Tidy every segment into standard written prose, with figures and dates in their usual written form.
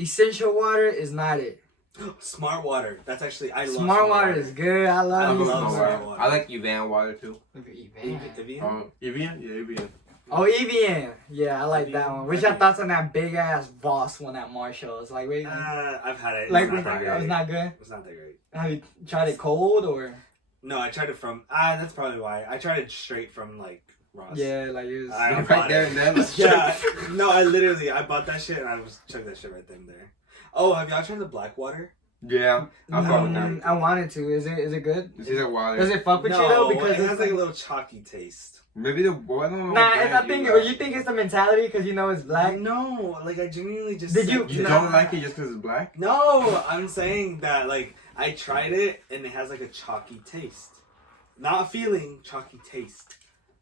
Essential water is not it. Smart water. That's actually I love Smart water is good. I love smart water. I like Evan water too. Evian. Evian? Yeah, Evian. Oh, Evian. Yeah, I like that one. What's your thoughts on that big ass Voss one at Marshall's? Like, wait. I've had it. Like, it's not that great. It's not good? It's not that great. Have you tried it cold or? No, I tried it from. That's probably why. I tried it straight from like Ross. Yeah, like it was. I right there and then. Yeah. No, I bought that shit and I was chugged that shit right then and there. Oh, have y'all tried the black water? Yeah, I fought with that. I wanted to. Is it good? This is a water. Does it fuck with you though? Because it has like a little chalky taste. Maybe the boy. Nah, I think you think it's the mentality because you know it's black. No, like I genuinely just. Did you? You don't like it just because it's black? No, I'm saying that like I tried it and it has like a chalky taste, not a feeling, chalky taste.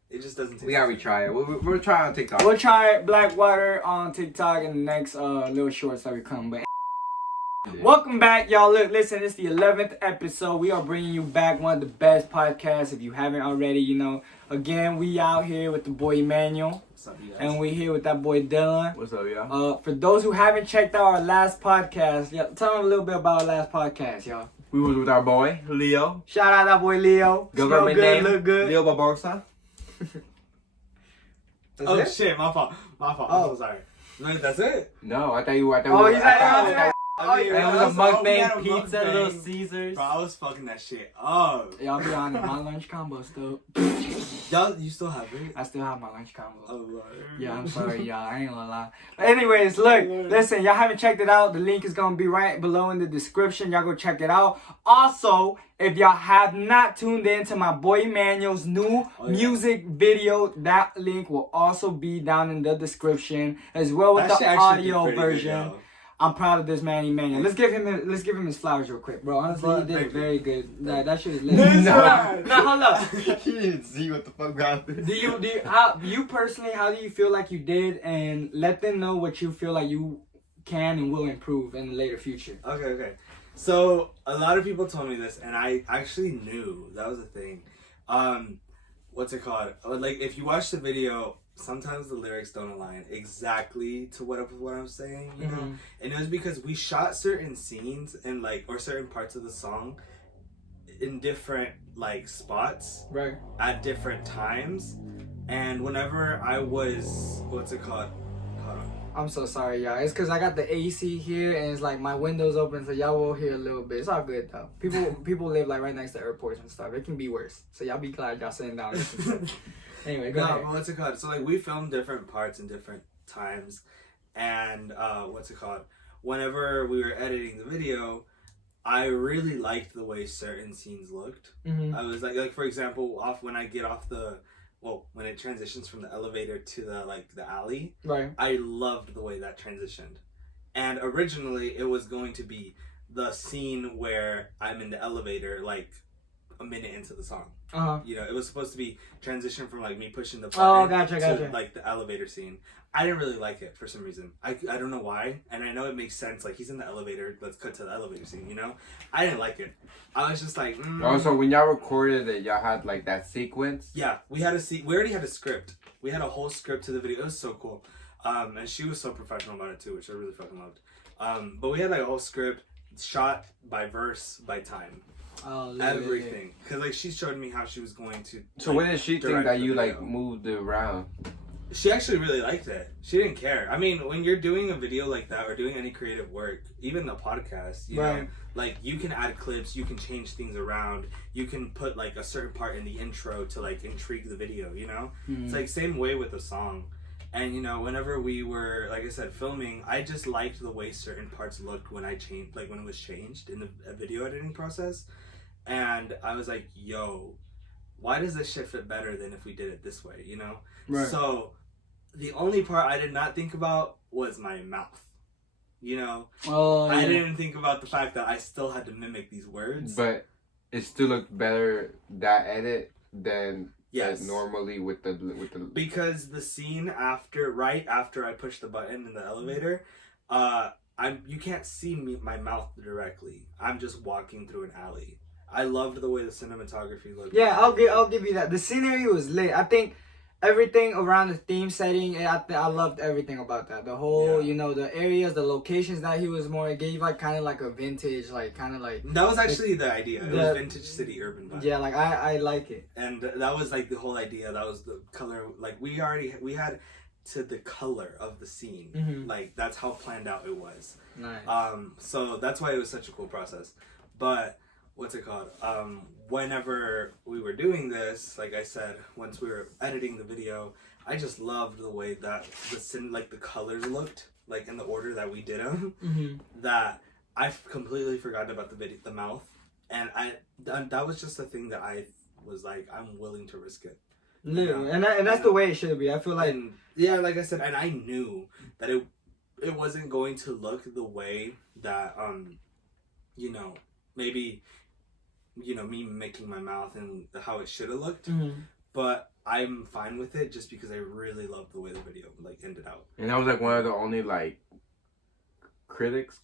It just doesn't taste. We gotta retry it. We'll try on TikTok. We'll try black water on TikTok in the next little shorts that we come. But welcome back, y'all. Look, listen, it's the 11th episode. We are bringing you back one of the best podcasts. If you haven't already, you know. Again, we out here with the boy Emanuel. What's up, you guys? And we here with that boy Dillan. What's up, y'all? For those who haven't checked out our last podcast, tell them a little bit about our last podcast, y'all. We was with our boy Leo. Shout out that boy Leo. Government Smell name. good, look good. Leo Barbosa. Oh it? shit, my fault. I'm so sorry. No, that's it. No, I thought you. Oh, he's like, Oh, yeah. And it was a mukbang pizza, mukbang. Little Caesars. Bro, I was fucking that shit up. Y'all be honest, my lunch combo still. You still have it? I still have my lunch combo. Oh, Lord. Yeah, I'm sorry, y'all. I ain't gonna lie. But anyways, look, listen, y'all haven't checked it out. The link is gonna be right below in the description. Y'all go check it out. Also, if y'all have not tuned in to my boy Emanuel's new music video, that link will also be down in the description as well with the audio version. I'm proud of this man, Emanuel. Let's give him his flowers real quick, bro. Honestly, he did it very good. That shit is lit. No, hold up. He didn't see what the fuck happened. You personally, how do you feel like you did, and let them know what you feel like you can and will improve in the later future. Okay. So a lot of people told me this, and I actually knew that was a thing. What's it called? Like if you watch the video, sometimes the lyrics don't align exactly to what I'm saying, you know? And it was because we shot certain scenes and or certain parts of the song in different spots, right, at different times. And whenever I was, what's it called? Hold on. I'm so sorry, y'all. It's because I got the AC here and it's like my window's open, so y'all will hear a little bit. It's all good though. People live right next to airports and stuff. It can be worse. So y'all be glad y'all sitting down. Anyway, go ahead. But what's it called? So we filmed different parts in different times, and what's it called? Whenever we were editing the video, I really liked the way certain scenes looked. I was like for example, when it transitions from the elevator to the alley, right? I loved the way that transitioned. And originally, it was going to be the scene where I'm in the elevator, a minute into the song. You know, it was supposed to be transition from me pushing the button gotcha. to the elevator scene. I didn't really like it for some reason. I don't know why, and I know it makes sense. He's in the elevator. Let's cut to the elevator scene. You know, I didn't like it. I was just like. Also, when y'all recorded it, y'all had that sequence. Yeah, we already had a script. We had a whole script to the video. It was so cool. And she was so professional about it too, which I really fucking loved. But we had a whole script shot by verse by time. Oh, everything, because she showed me how she was going to. So when did she think that you moved it around? She actually really liked it. She didn't care. I mean, when you're doing a video like that or doing any creative work, even a podcast, you know, you can add clips, you can change things around, you can put a certain part in the intro to intrigue the video. You know, it's same way with the song. And you know, whenever we were, like I said, filming, I just liked the way certain parts looked when I changed, when it was changed in the video editing process. And I was like, yo, why does this shit fit better than if we did it this way, you know? Right. So the only part I did not think about was my mouth, you know? I didn't think about the fact that I still had to mimic these words. But it still looked better, that edit, than normally with the... Because the scene right after I pushed the button in the elevator, you can't see my mouth directly. I'm just walking through an alley. I loved the way the cinematography looked. Yeah, I'll give you that. The scenery was lit. I think everything around the theme setting, I loved everything about that. The whole, you know, the areas, the locations that he was more, it gave like kind of like a vintage, like kind of like. That was actually the idea. It was vintage city urban vibe. Yeah, like I like it. And that was like the whole idea. That was the color. Like we had to the color of the scene. Mm-hmm. Like that's how planned out it was. Nice. So that's why it was such a cool process. But what's it called? Whenever we were doing this, like I said, once we were editing the video, I just loved the way that the colors looked, like in the order that we did them. Mm-hmm. That I completely forgot about the mouth, and that was just a thing that I was like, I'm willing to risk it. Literally, and that's the way it should be. I feel like, like I said, and I knew that it wasn't going to look the way that you know, maybe, you know, me making my mouth and how it should have looked. Mm-hmm. But I'm fine with it just because I really love the way the video like ended out. And that was like one of the only like critiques.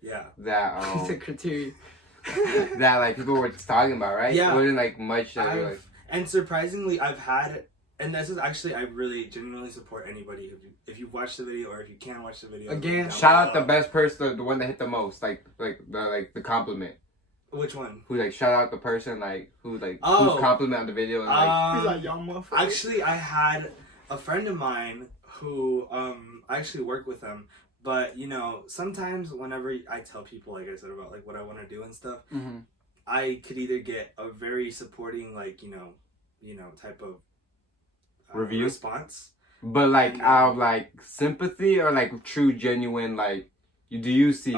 Yeah. That it's a criteria. that like people were just talking about, right? Yeah. It wasn't like much that like. And surprisingly, I've had, and this is actually, I really genuinely support anybody if you watch the video or if you can watch the video. Again, shout out the best person, the one that hit the most, like the compliment. Which one? Who like shout out the person who's Oh. compliment on the video and like. He's like, y'all motherfucker. Actually, I had a friend of mine who I actually work with them. But you know, sometimes whenever I tell people, like I said, about like what I want to do and stuff, Mm-hmm. I could either get a very supporting, like you know, type of Review? response, But like out of like sympathy or like true genuine like, do you see?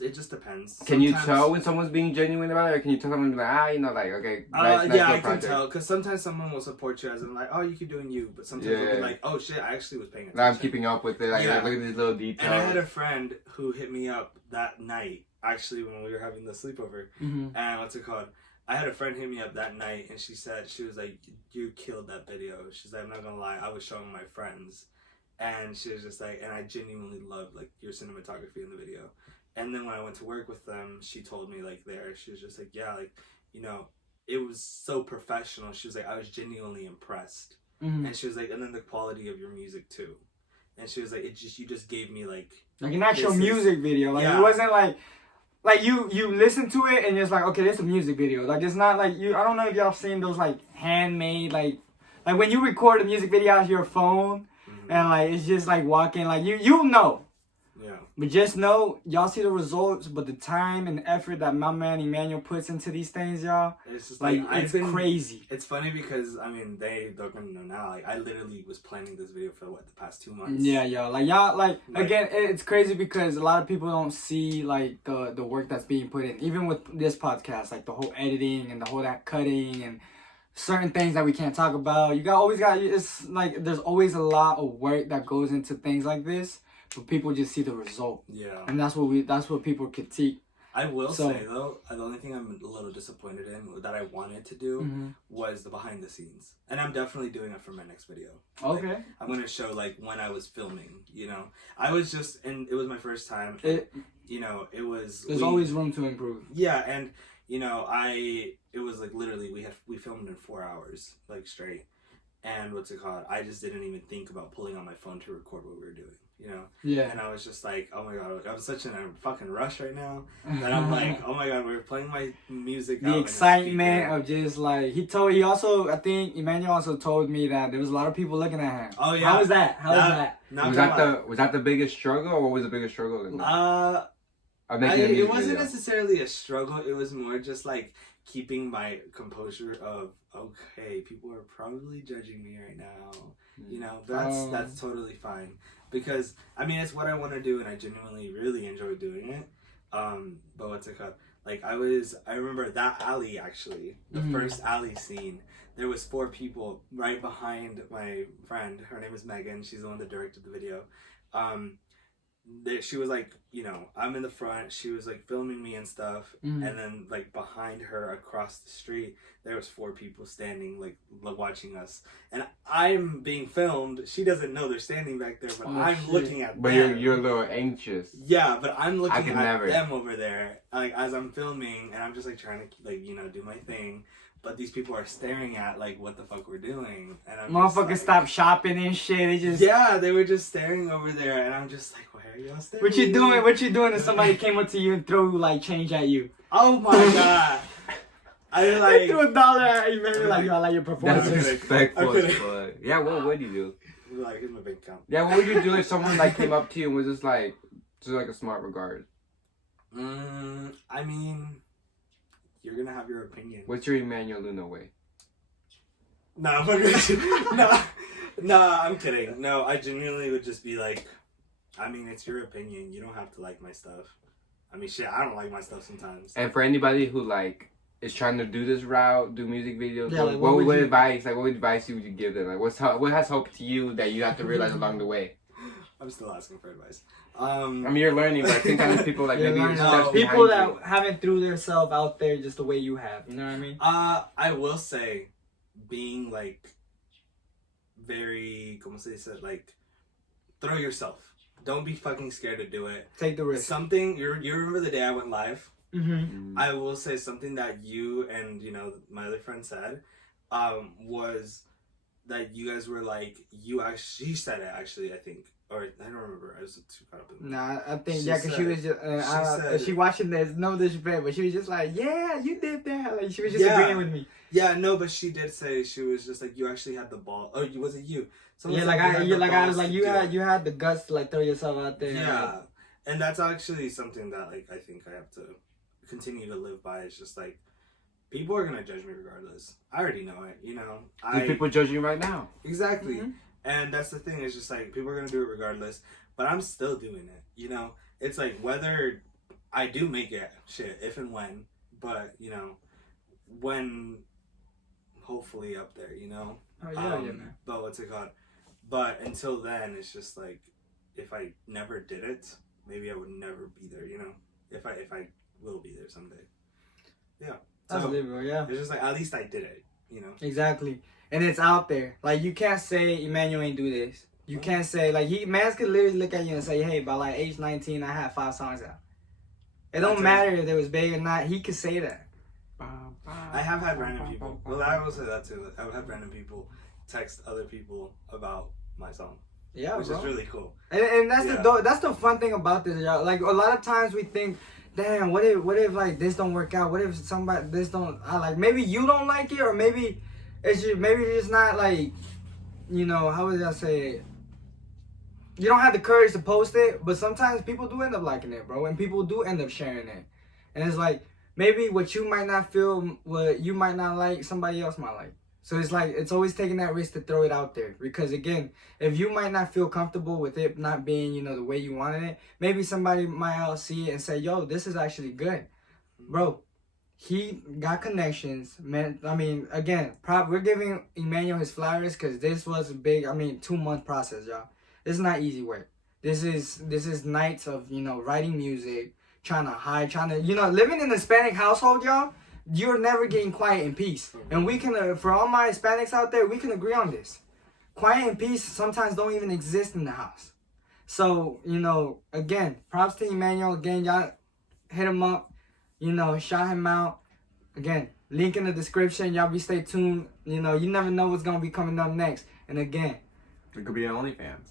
It just depends. Can you tell when someone's being genuine about it, or can you tell someone like, you know, like okay, nice yeah, I project. can tell because sometimes someone will support you as in like, oh, you keep doing you, but sometimes they'll be like, oh shit, I actually was paying attention. I'm keeping up with it. Like, Yeah. look at these little details. And I had a friend who hit me up that night, actually, when we were having the sleepover. Mm-hmm. And what's it called? I had a friend hit me up that night, and she was like, you killed that video. She's like, I'm not gonna lie, I was showing my friends. And she was just like, and I genuinely loved like your cinematography in the video. And then when I went to work with them, she told me like she was just like, yeah, like, you know, it was so professional. She was like, I was genuinely impressed. Mm-hmm. And she was like, and then the quality of your music too. And she was like, you just gave me like an actual music video. Like it wasn't like you listen to it and it's like, okay, this is a music video. Like it's not like I don't know if y'all seen those like handmade like when you record a music video out of your phone, mm-hmm. and like it's just like walking like you know. Yeah. But just know, y'all see the results, but the time and effort that my man Emanuel puts into these things, y'all, it's just it's crazy. It's funny because, I mean, they're gonna know now, like, I literally was planning this video for, the past 2 months? Yeah, y'all, again, it's crazy because a lot of people don't see, like, the work that's being put in, even with this podcast, like, the whole editing and the whole that cutting and certain things that we can't talk about. It's, like, there's always a lot of work that goes into things like this. But people just see the result. Yeah. And that's what people critique. I will say though, the only thing I'm a little disappointed in that I wanted to do mm-hmm. was the behind the scenes. And I'm definitely doing it for my next video. Okay. Like, I'm gonna show like when I was filming, you know. I was just and it was my first time. You know, there's always room to improve. Yeah, and you know, it was like literally we filmed in 4 hours, like straight. And what's it called? I just didn't even think about pulling out my phone to record what we were doing, you know? Yeah. And I was just like, oh my god, I'm such in a fucking rush right now that I'm like, oh my god, we're playing my music. The excitement of just like I think Emanuel also told me that there was a lot of people looking at him. Oh yeah. How was that? Was that the biggest struggle, or what was the biggest struggle? It wasn't necessarily a struggle. It was more just like keeping my composure of, okay, people are probably judging me right now. You know, that's totally fine. Because, I mean, it's what I want to do, and I genuinely really enjoy doing it. But what's it called? Like, I remember that alley, actually, the first alley scene, there was 4 people right behind my friend. Her name is Megan. She's the one that directed the video. She was like, you know, I'm in the front, she was like filming me and stuff, and then like behind her across the street there was 4 people standing like watching us, and I'm being filmed. She doesn't know they're standing back there, but I'm looking at them. But you're a little anxious. Yeah, but I'm looking at them over there like as I'm filming, and I'm just like trying to like, you know, do my thing. but these people are staring at like what the fuck we're doing, and I'm Motherfuckers like, stop shopping and shit. They just they were just staring over there, and I'm just like, why are y'all staring? What you doing? What you doing if somebody came up to you and threw like change at you? Oh my god. I like They threw $1 at you, man. Like, yo, I like your performance. That's respectful as fuck. Yeah, what would you do? like here's my bank account. Yeah, what would you do if someone like came up to you and was just like a smart regard? I mean, you're gonna have your opinion. What's your Emanuel Luna way? No, I'm kidding. No, I genuinely would just be like, I mean, it's your opinion. You don't have to like my stuff. I mean, shit, I don't like my stuff sometimes. And for anybody who like is trying to do this route, do music videos, yeah, like, what advice would you give them? Like, what has helped you that you have to realize along the way? I'm still asking for advice. I mean, you're learning, but sometimes people like maybe people that haven't threw themselves out there just the way you have. You know what I mean? I will say, being like very, como se dice, like, throw yourself. Don't be fucking scared to do it. Take the risk. Something you remember the day I went live? Mm-hmm. I will say something that you and my other friend said, was that you guys were like, she said it actually, I think. Or I don't remember. I was too caught up in that. Nah, I think because she was just she watching this, no disrespect, but she was just like, yeah, you did that. Like she was just agreeing with me. Yeah, no, but she did say, she was just like, you actually had the ball. Oh, was it you? Someone I was like, you had the guts to like throw yourself out there. Yeah, like, and that's actually something that like I think I have to continue to live by. It's just like, people are gonna judge me regardless. I already know it. There's people judging you right now. Exactly. Mm-hmm. And that's the thing, it's just like, people are going to do it regardless, but I'm still doing it, It's like, whether I do make it, shit, if and when, but, when, hopefully up there, Oh, yeah, man. But what's it called? But until then, it's just like, if I never did it, maybe I would never be there, If I will be there someday. Yeah. That's So, liberal, yeah. it's just like, at least I did it, Exactly. And it's out there. Like, you can't say Emanuel ain't do this. You can't say, like, Mans could literally look at you and say, hey, by like age 19, I had 5 songs out. It don't matter if it was big or not. He could say that. I have had random people. Well, I will say that too. I have had random people text other people about my song. Yeah, which bro. is really cool. And that's the fun thing about this, y'all. Like, a lot of times we think, damn, what if like this don't work out? What if maybe you don't like it, or maybe it's just not like, how would I say it? You don't have the courage to post it, but sometimes people do end up liking it, bro, and people do end up sharing it. And it's like, maybe what you might not feel, what you might not like, somebody else might like. So it's like, it's always taking that risk to throw it out there. Because again, if you might not feel comfortable with it not being, the way you wanted it, maybe somebody might else see it and say, yo, this is actually good. Bro, he got connections, man. I mean, again, we're giving Emanuel his flowers because this was a big, 2-month process, y'all. This is not easy work. This is nights of, writing music, trying to, living in a Hispanic household, y'all. You're never getting quiet and peace. And we can, for all my Hispanics out there, we can agree on this. Quiet and peace sometimes don't even exist in the house. So, again, props to Emanuel. Again, y'all hit him up, shout him out. Again, link in the description. Y'all be stay tuned. You never know what's going to be coming up next. And again, it could be an OnlyFans.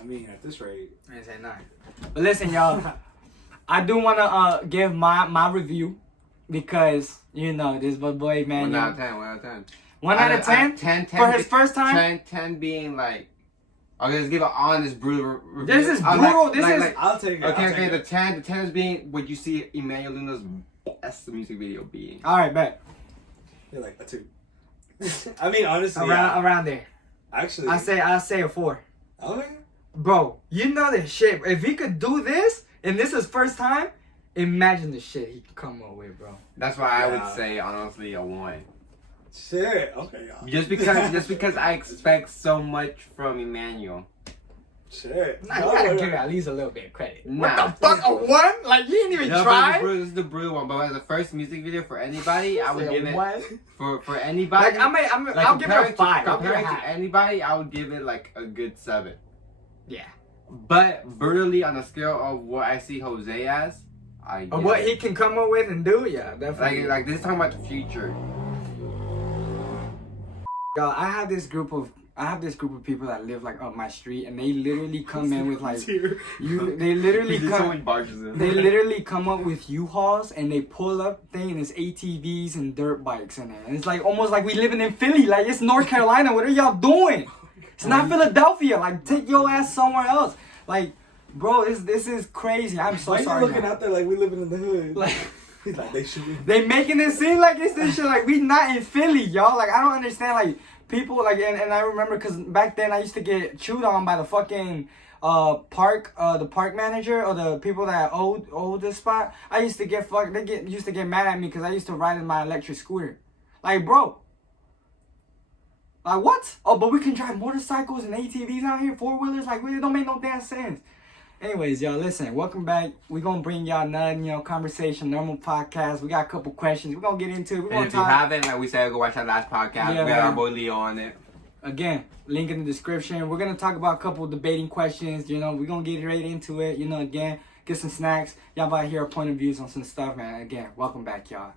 I mean, at this rate. I say nine. But listen, y'all. I do want to give my review because, this boy, man. 1 out of 10, 1 out of 10. 1 out of 10? 10 for his first time? 10 being like, okay, let's give an honest, brutal review. This is brutal. I'll take it. Okay, the 10 is being what you see Emanuel Luna's best music video being. All right, bet. You're like a 2. I mean, honestly. Around there. Actually. I say a 4. Okay. Bro, you know this shit. If he could do this, and this is first time, imagine the shit he could come up with, bro. That's why I would say, honestly, a 1. Shit. Okay. Just because I expect so much from Emanuel. Shit. Nah, you gotta give it at least a little bit of credit. Nah. What the fuck? A 1? Like, you didn't even try? This is the brutal one. But as a first music video for anybody, I would give it what? for anybody. Like, I'll give it a 5. Comparing to anybody, I would give it like a good 7. Yeah. But brutally, on a scale of what I see Jose as, I Or get what it. he can come up with and do, yeah, definitely. Like this is talking about the future. Y'all, I have this group of people that live like up my street, and they literally come in with like they literally come up with U-Hauls, and they pull up thing and it's ATVs and dirt bikes in there, and it's like almost like we living in Philly, like it's North Carolina. What are y'all doing? It's not Philadelphia. Like take your ass somewhere else. Like, bro, this is crazy. I'm so sorry. Why are you looking out there like we living in the hood? Like. He's like, They making it seem like it's this shit, like we not in Philly, y'all. Like I don't understand, like people like, and I remember because back then I used to get chewed on by the fucking the park manager or the people that owned this spot. I used to get used to get mad at me because I used to ride in my electric scooter. Like, bro, like what? Oh, but we can drive motorcycles and ATVs out here, 4-wheelers. Like, it don't make no damn sense. Anyways, y'all, listen, welcome back. We're going to bring y'all another, conversation, normal podcast. We got a couple questions. We're going to get into it. And if you haven't, like we said, go watch our last podcast. Yeah, we got our boy Leo on it. Again, link in the description. We're going to talk about a couple debating questions. We're going to get right into it. Again, get some snacks. Y'all about to hear our point of views on some stuff, man. Again, welcome back, y'all.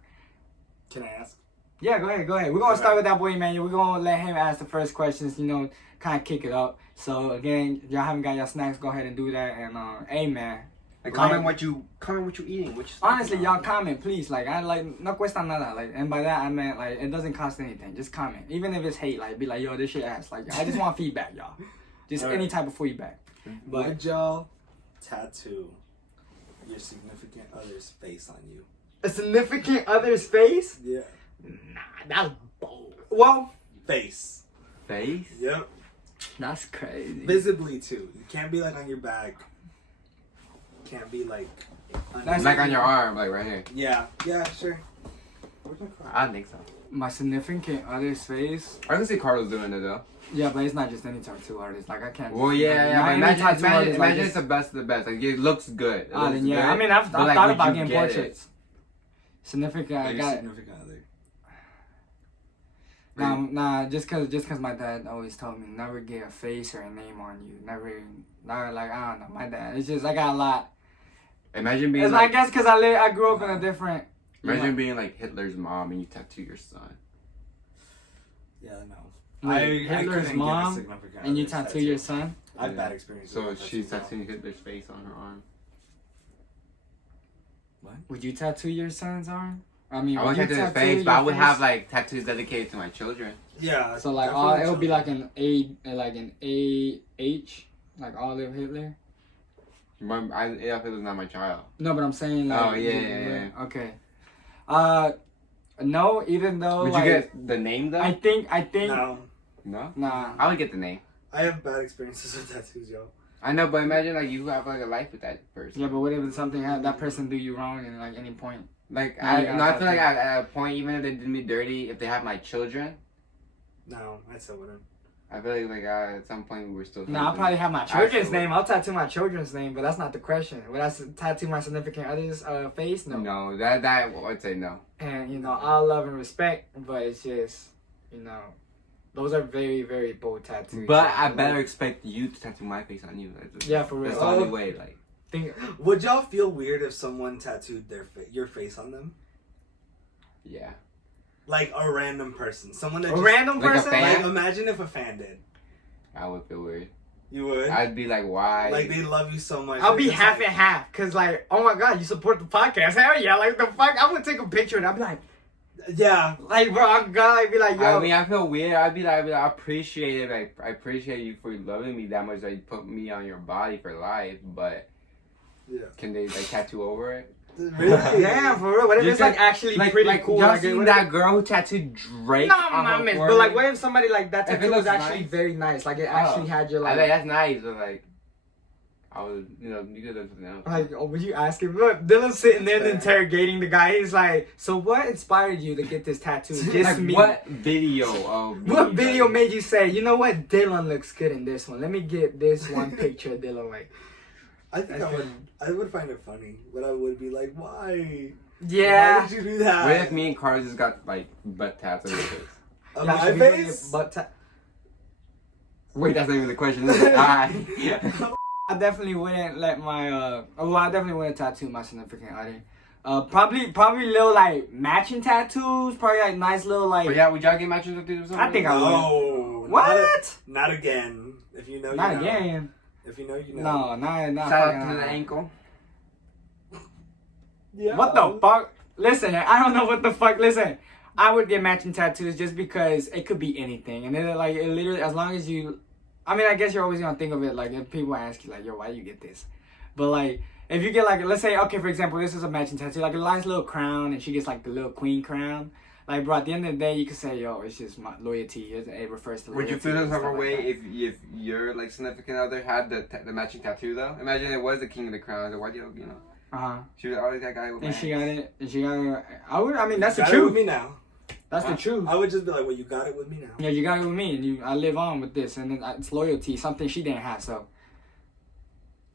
Can I ask? Yeah, go ahead. We're going to start with that boy, Emanuel. We're going to let him ask the first questions, kind of kick it up. So again, if y'all haven't got your snacks, go ahead and do that. And hey, man, Like comment what you eating. Honestly, y'all comment, please. Like I like no cuesta nada. Like, and by that I meant like it doesn't cost anything. Just comment, even if it's hate. Like be like, yo, this shit ass. Like I just want feedback, y'all. Just any type of feedback. But would y'all tattoo your significant other's face on you? A significant other's face? Yeah. Nah, that's bold. Well, face. Yep. That's crazy. Visibly too. You can't be like on your back. Can't be like. That's like on your arm, like right here. Yeah. Yeah. Sure. I think so. My significant other's face. I can see Carlos doing it though. Yeah, but it's not just any tattoo artist. Like I can't. Well, yeah. But imagine it's the best of the best. Like it looks good. I mean, I've thought about getting portraits. Significant. I got significant other. Nah. Just cause my dad always told me never get a face or a name on you. Never like I don't know. My dad. It's just I got a lot. Imagine being. I guess cause I grew up in a different. Imagine being like Hitler's mom and you tattoo your son. Yeah, no. Hitler's mom and you tattoo your son? I have bad experiences. So she's tattooing Hitler's face on her arm. What? Would you tattoo your son's arm? I mean, I would tattoo his face, but I would have like tattoos dedicated to my children. Yeah. So like it would be like an A-H, like Olive Hitler. Adolf Hitler's not my child. No, but I'm saying like. Oh yeah. Okay. No, even though. Would like, you get the name though? I think. No. No. Nah. I would get the name. I have bad experiences with tattoos, yo. I know, but imagine like you have like a life with that person. Yeah, but what if something that person do you wrong in like any point? Like I feel like at a point, even if they did me dirty, if they have my children. No, I still wouldn't. I feel like at some point we were still. No, I'll probably have my children's name. I'll tattoo my children's name, but that's not the question. Would I tattoo my significant other's face? No. No, that I'd say no. And all love and respect, but it's just those are very, very bold tattoos. But I better expect you to tattoo my face on you. Yeah, for real. That's the only way. Like, would y'all feel weird if someone tattooed your face on them? Yeah. Like a random person, someone that random like person. A fan? Like imagine if a fan did. I would feel weird. You would? I'd be like, why? Like they love you so much. I'll be half and half, cause like, oh my god, you support the podcast? Hell yeah! Like the fuck, I would take a picture and I'd be like, yeah, like bro, I'm gonna be like, yo. I mean, I feel weird. I'd be like, I appreciate it. Like, I appreciate you for loving me that much. That you put me on your body for life, but can they like tattoo over it? Really? Yeah, for real. What if it's like actually pretty cool? Y'all seen that girl who tattooed Drake? No, but like, what if somebody like that tattoo was actually very nice? Like it actually had your like. I think that's nice, but like, I would, you could do something else. Like, would you ask him? Look, Dillan's sitting there interrogating the guy. He's like, so what inspired you to get this tattoo? Just like, me. What video of me? What video made you say, you know what, Dillan looks good in this one? Let me get this one picture of Dillan. Like, I think I would find it funny, but I would be like, why? Yeah. Why did you do that? What if me and Carlos just got like butt tats on your face? On my face? Wait, that's not even the question. Is it? I definitely wouldn't let my I definitely wouldn't tattoo my significant other. Probably little like matching tattoos. Probably like nice little like. But yeah, would y'all get matching tattoos or something? I think I would. No. What? Not again. If you know, you Not know. again. If you know, you know. No, not. Shout out to the ankle. Yeah. What the fuck? Listen, I don't know what the fuck. Listen, I would get matching tattoos just because it could be anything, and then like it literally, as long as you, I mean, I guess you're always gonna think of it like if people ask you like, yo, why you get this? But like, if you get like, let's say, okay, for example, this is a matching tattoo, like a nice little crown, and she gets like the little queen crown. Like, bro, at the end of the day, you could say, yo, it's just my loyalty. It refers to loyalty. Would you feel the type of like way that. if your like significant other had the matching tattoo though? Imagine it was the king of the crown. Like, why do you know? She was always that guy with. And she got it. And she got it. I would. I mean, that's the got it with truth. me now. That's the truth. I would just be like, well, you got it with me now. Yeah, you got it with me, and I live on with this, and it's loyalty, something she didn't have. So.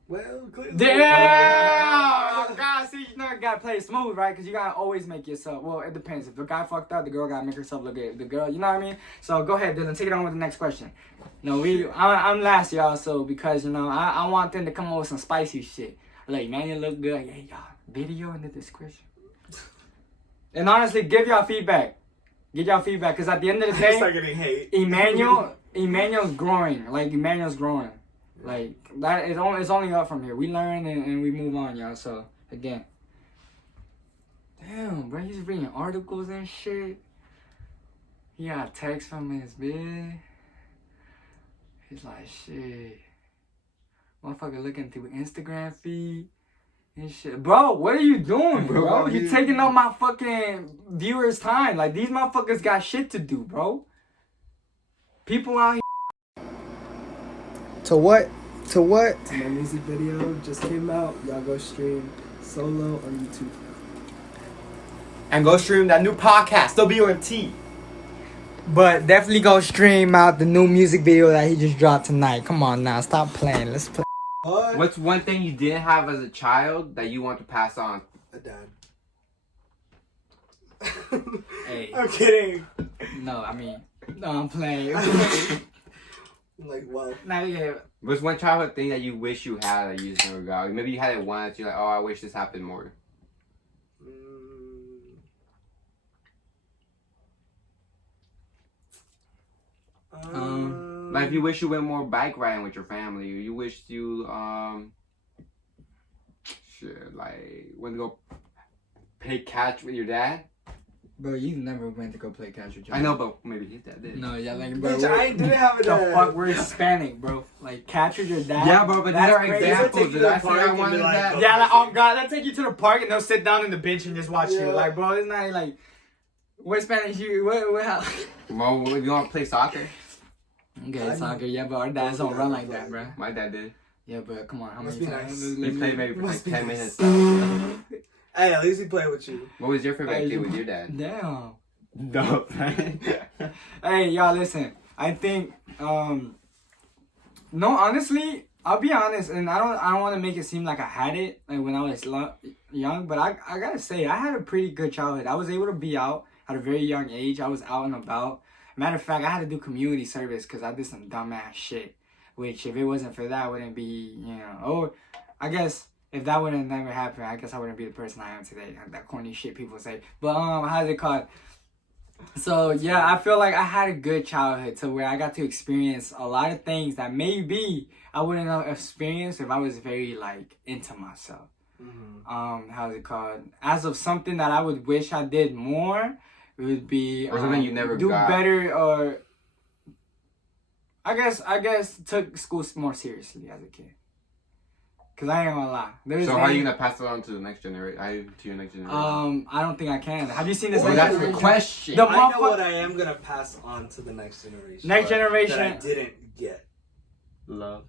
Well, clearly. Damn! Oh, God, see, you know you gotta play it smooth, right? Because you gotta always make yourself. Well, it depends. If the guy fucked up, the girl gotta make herself look good. The girl, you know what I mean? So go ahead, Dylan. Take it on with the next question. No, I'm last, y'all. So because I want them to come up with some spicy shit. Like, man, you look good. Yeah, y'all. Video in the description. And honestly, give y'all feedback. Give y'all feedback, because at the end of the day, start getting hate. Emmanuel's growing. Like, Emmanuel's growing. Like, that is only, it's only up from here. We learn and we move on, y'all. So, again. Damn, bro. He's reading articles and shit. He got a text from his bitch. He's like, shit. Motherfucker looking through Instagram feed and shit. Bro, what are you doing, bro? You taking up my fucking viewers' time. Like, these motherfuckers got shit to do, bro. People out here. To what? My music video just came out. Y'all go stream solo on YouTube. And go stream that new podcast, WMT. But definitely go stream out the new music video that he just dropped tonight. Come on now, stop playing. Let's play. What? What's one thing you didn't have as a child that you want to pass on? A dad. Hey. I'm kidding. No, I'm playing. Like, well. Now yeah. What's one childhood thing that you wish you had that you just never got? Maybe you had it once. You're like, oh, I wish this happened more. Like if you wish you went more bike riding with your family, or you wished you shit, like went to go play catch with your dad. Bro, you never went to go play catch with your I know, but maybe his dad did. No, yeah, like, bro. Bitch, I didn't have a dad. The fuck, we're Hispanic, bro. Like, catch with your dad. Yeah, bro, but these that's are crazy. examples. Did I say I wanted like, that? Yeah, like, oh god, they'll take you to the park and they'll sit down in the bench and just watch you. Like, bro, it's not like, what Spanish you, what how? Well, if you want to play soccer. Okay, soccer, yeah, but our dads don't run like that, bro. My dad did. Yeah, but come on, how Must many be times? nice. He played maybe for like 10 minutes. Hey, at least he played with you. What was your favorite activity with your dad? Damn. No. Hey, y'all, listen. I think, no, honestly, I'll be honest, and I don't want to make it seem like I had it like when I was young, but I gotta say I had a pretty good childhood. I was able to be out at a very young age. I was out and about. Matter of fact, I had to do community service because I did some dumbass shit. Which, if it wasn't for that, I wouldn't be, or I guess if that would have never happened, I guess I wouldn't be the person I am today. That corny shit people say. But how's it called? So yeah, I feel like I had a good childhood to where I got to experience a lot of things that maybe I wouldn't have experienced if I was very like into myself. Mm-hmm. How's it called? As of something that I would wish I did more, it would be or something you never do got. better, or I guess took school more seriously as a kid. Cause I ain't gonna lie. So how are you gonna pass it on to the next generation? To your next generation? I don't think I can. Have you seen this? Well, that's the question. I know what I am gonna pass on to the next generation. Next generation that I didn't get. Love.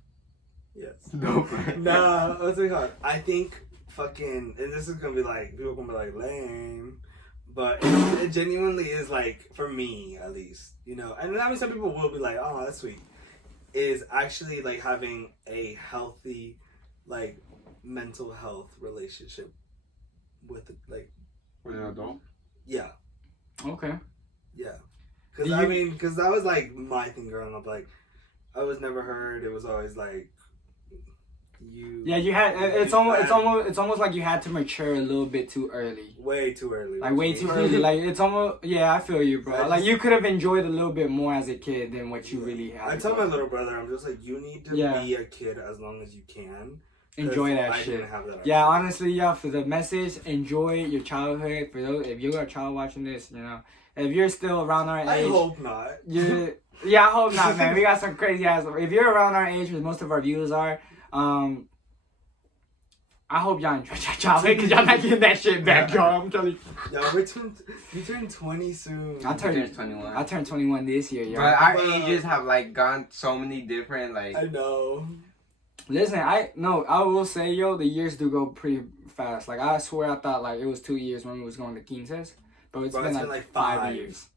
Yes. No. No. What's it called? I think fucking, and this is gonna be like, people are gonna be like lame, but it genuinely is like, for me at least, and I mean some people will be like, oh, that's sweet. Is actually like having a healthy, like, mental health relationship with an adult. Yeah. Okay. Yeah. Because that was like my thing growing up. Like, I was never heard. It was always like, Yeah, you had. It's almost like you had to mature a little bit too early. Way too early. Like way too early. Like it's almost. Yeah, I feel you, bro. Like you could have enjoyed a little bit more as a kid than what you really had. I tell my little brother, I'm just like, you need to be a kid as long as you can. Enjoy that shit. Yeah, honestly, yeah. For the message, enjoy your childhood. For those, if you got a child watching this, you know, if you're still around our age, I hope not. Yeah, I hope not, man. We got some crazy ass. If you're around our age, which most of our viewers are, I hope y'all enjoy your childhood because y'all not getting that shit back, y'all. I'm telling you. Yo, you turn 20 soon. I turned 21. I turned 21 this year, y'all. But our ages have like gone so many different, like. I know. Listen, I will say, yo, the years do go pretty fast. Like, I swear I thought, like, it was 2 years when we was going to Quinces. But it's been like 5 years.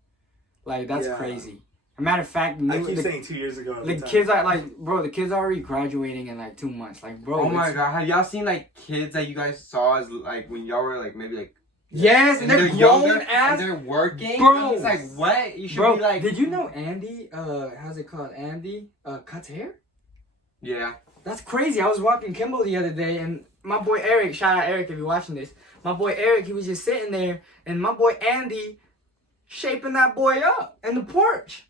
Like, that's crazy. As a matter of fact, I keep saying 2 years ago. The kids are, like, bro, the kids are already graduating in, like, 2 months. Like, bro. Oh, my God. Have y'all seen, like, kids that you guys saw as, like, when y'all were, like, maybe, like. Yes, and they're younger ass. And they're working. Bro. It's like, what? You should be, like. Did you know Andy, how's it called? Andy, cuts hair? Yeah. That's crazy. I was walking Kimball the other day, and my boy Eric, shout out Eric if you're watching this. My boy Eric, he was just sitting there, and my boy Andy shaping that boy up in the porch.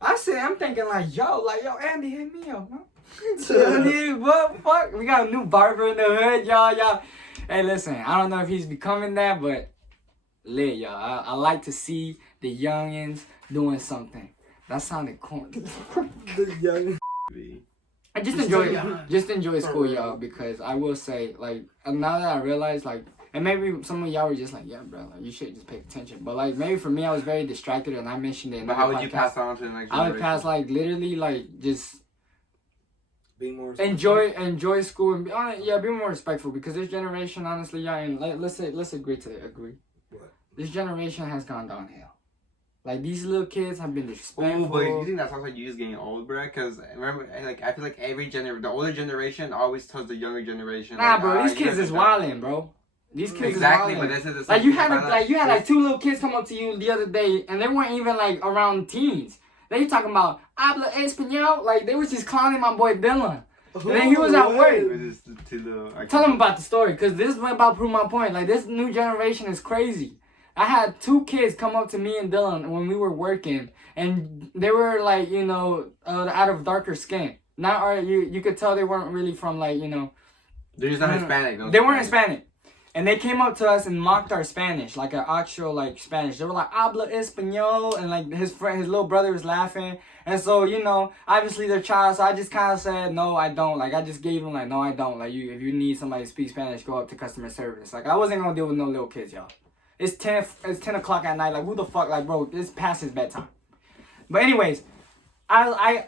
I'm thinking like, yo, Andy, hit me up, man. What fuck? We got a new barber in the hood, y'all. Hey, listen, I don't know if he's becoming that, but lit, y'all. I like to see the youngins doing something. That sounded corny. The young. I just enjoy school, y'all, because I will say, like, now that I realize, like, and maybe some of y'all were just like, yeah, bro, like, you should just pay attention. But, like, maybe for me, I was very distracted, and I mentioned it in But how would you pass on to the next generation? I would pass, like, literally, like, just being more enjoy school and be more respectful, because this generation, honestly, y'all, and like, let's agree. What? This generation has gone downhill. Like, these little kids have been disrespectful. Oh, but you think that sounds like you just getting old, bro? Because remember, like, I feel like the older generation always tells the younger generation. Nah, like, bro, these kids is wildin', bro. These kids exactly, is but wildin'. this is the like same. You had like 2 little kids come up to you the other day, and they weren't even like around teens. They talking about habla español, like they was just clowning my boy Dillan. And then he was at work. Tell him about the story, because this is about to prove my point. Like, this new generation is crazy. I had 2 kids come up to me and Dillan when we were working, and they were like, you know, out of darker skin. You could tell they weren't really from, like, you know. They're just not Hispanic. They weren't Hispanic. And they came up to us and mocked our Spanish, like our actual, like, Spanish. They were like, habla español, and like his little brother was laughing. And so, you know, obviously they're child, so I just kind of said, no, I don't. Like, I just gave them, like, no, I don't. Like, if you need somebody to speak Spanish, go up to customer service. Like, I wasn't gonna deal with no little kids, y'all. It's 10 o'clock at night. Like, who the fuck? Like, bro, it's past his bedtime. But anyways, I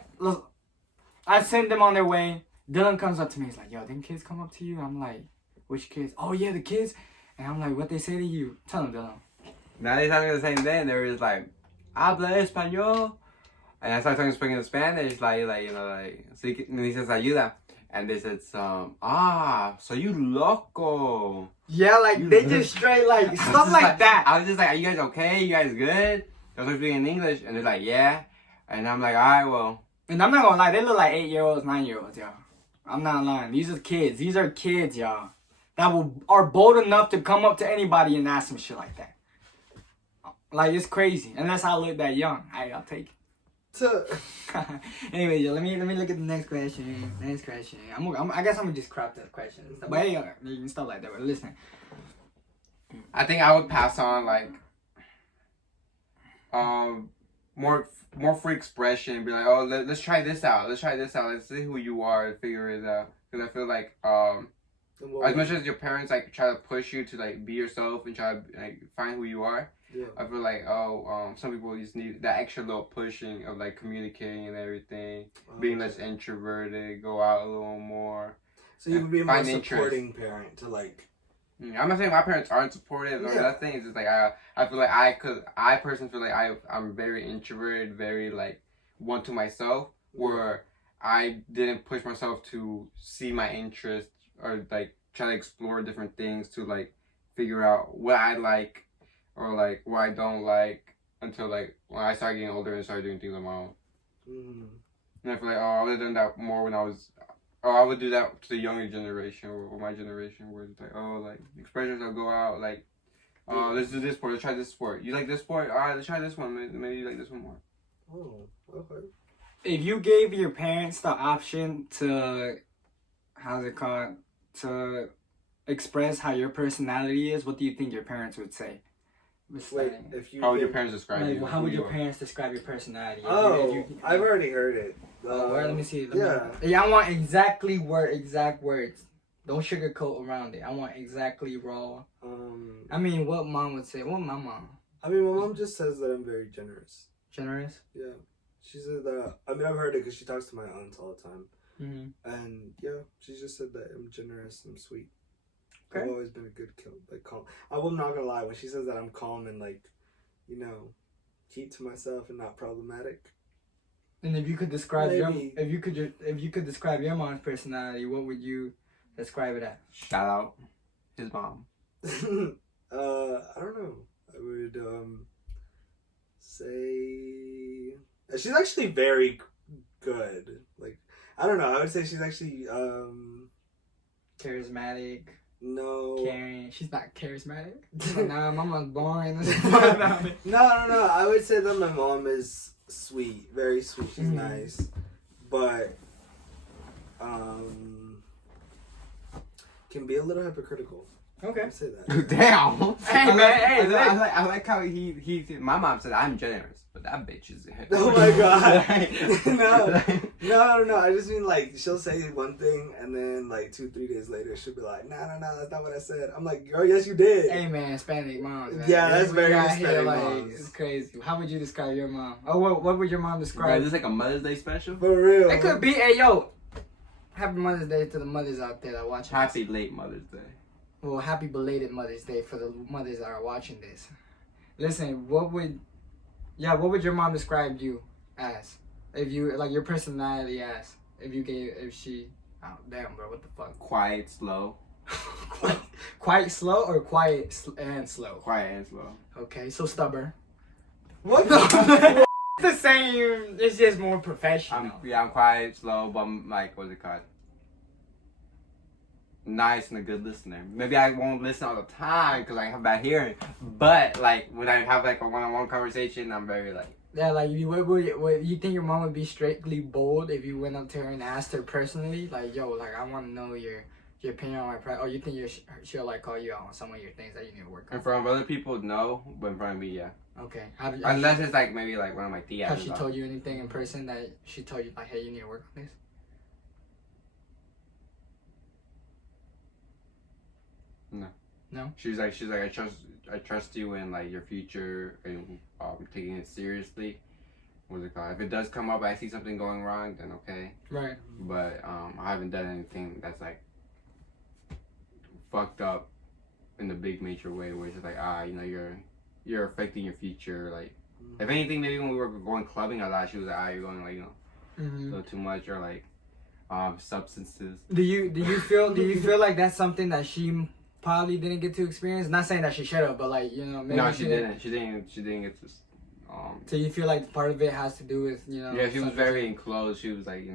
send them on their way. Dillan comes up to me. He's like, yo, didn't kids come up to you? I'm like, which kids? Oh, yeah, the kids. And I'm like, what they say to you? Tell them, Dillan. Now they telling me the same thing. They were just like, habla español. And I started speaking in Spanish, like, you know, like, so he says, ayuda. And they said so you loco. Yeah, like, they just straight, like, stuff like that. I was just like, are you guys okay? You guys good? I was speaking in English, and they're like, yeah. And I'm like, all right, well. And I'm not gonna lie, they look like 8-year-olds, 9-year-olds, y'all. I'm not lying. These are kids. These are kids, y'all, that are bold enough to come up to anybody and ask some shit like that. Like, it's crazy. Unless I look that young. I'll take it. Anyway, yo, let me look at the next question. I guess I'm gonna just crop the question and stuff. But hey, you can stuff like that. But listen, I think I would pass on like more free expression. Be like, oh, let's try this out. Let's see who you are and figure it out. Because I feel like as much as your parents like try to push you to like be yourself and try to like find who you are. Yeah. I feel like some people just need that extra little pushing of like communicating and everything, being less introverted, go out a little more. So you would be a more supporting parent to like. I'm not saying my parents aren't supportive. Or that thing is just like I feel like I personally feel like I'm very introverted, very like one to myself, where I didn't push myself to see my interests or like try to explore different things to like figure out what I like. Or like what I don't like until like when I started getting older and started doing things on my own. And I feel like I would have done that more when I was Oh, I would do that to the younger generation or my generation, where it's like, oh, like expressions will go out, like, oh, let's do this sport. Let's try this sport. You like this sport? All right, let's try this one. Maybe you like this one more. Oh, okay. If you gave your parents the option to, how's it called, to express how your personality is, what do you think your parents would say? Wait, if you How would your parents describe Like, you? how would your parents describe your personality? I've already heard it. Let me see. Yeah. I want exact words. Don't sugarcoat around it. I want exactly raw. I mean, what mom would say. What my mom? I mean, my mom just says that I'm very generous. Generous? Yeah. She said that. I mean, I've heard it because she talks to my aunts all the time. Mm-hmm. And yeah, she just said that I'm generous and sweet. Okay. I've always been a good calm. I'm not gonna lie, when she says that I'm calm and like, keep to myself and not problematic. And if you could describe Maybe. if you could describe your mom's personality, what would you describe it as? Shout out his mom. I don't know. I would say she's actually very good. Like, I don't know. I would say she's actually Charismatic. no. Caring. She's not charismatic. Nah, mama's boring. No. I would say that my mom is sweet, very sweet. She's nice, but can be a little hypocritical. Okay. I'd say that. Damn. Hey, man, hey, I like how he. My mom said I'm generous, but that bitch is. Oh my god. No. I just mean like she'll say one thing and then like 2-3 days later she'll be like, no, that's not what I said. I'm like, girl, yes you did. Hey man, Hispanic moms. Man. Yeah, that's very Hispanic like, moms. it's crazy. How would you describe your mom? Oh, what would your mom Bro, describe? is this like a Mother's Day special? For real. It could be. Hey yo, happy Mother's Day to the mothers out there that watch. Happy late Mother's Day. Well, happy belated Mother's Day for the mothers that are watching this. Listen, what would your mom describe you as? If you, like, your personality as? Oh, damn, bro, what the fuck? Quiet, slow. Quiet, slow, or quiet and slow? Quiet and slow. Okay, so stubborn. What? It's the same, it's just more professional. I'm quiet, slow, but I'm like, what's it called? Nice and a good listener. Maybe I won't listen all the time because I have bad hearing. But like when I have like a one-on-one conversation, I'm very like. Yeah, like what you think your mom would be strictly bold if you went up to her and asked her personally, like, yo, like I want to know your opinion on my or you think she'll like call you out on some of your things that you need to work on? In front of other people, no, but in front of me, yeah. Okay. Unless it's like maybe like one of my tias. Has she told you anything in person that she told you like, hey, you need to work on this? No. She's like, I trust you in like your future and taking it seriously. What's it called? If it does come up, I see something going wrong, then okay. Right. But I haven't done anything that's like fucked up in the big major way where it's just like you're affecting your future. Like if anything, maybe when we were going clubbing a lot, she was like, you're going like a little too much, or like substances. Do you feel like that's something that she probably didn't get to experience? Not saying that she should have, but like, maybe no, she didn't. She didn't get to. So you feel like part of it has to do with Yeah, she was very enclosed. She was like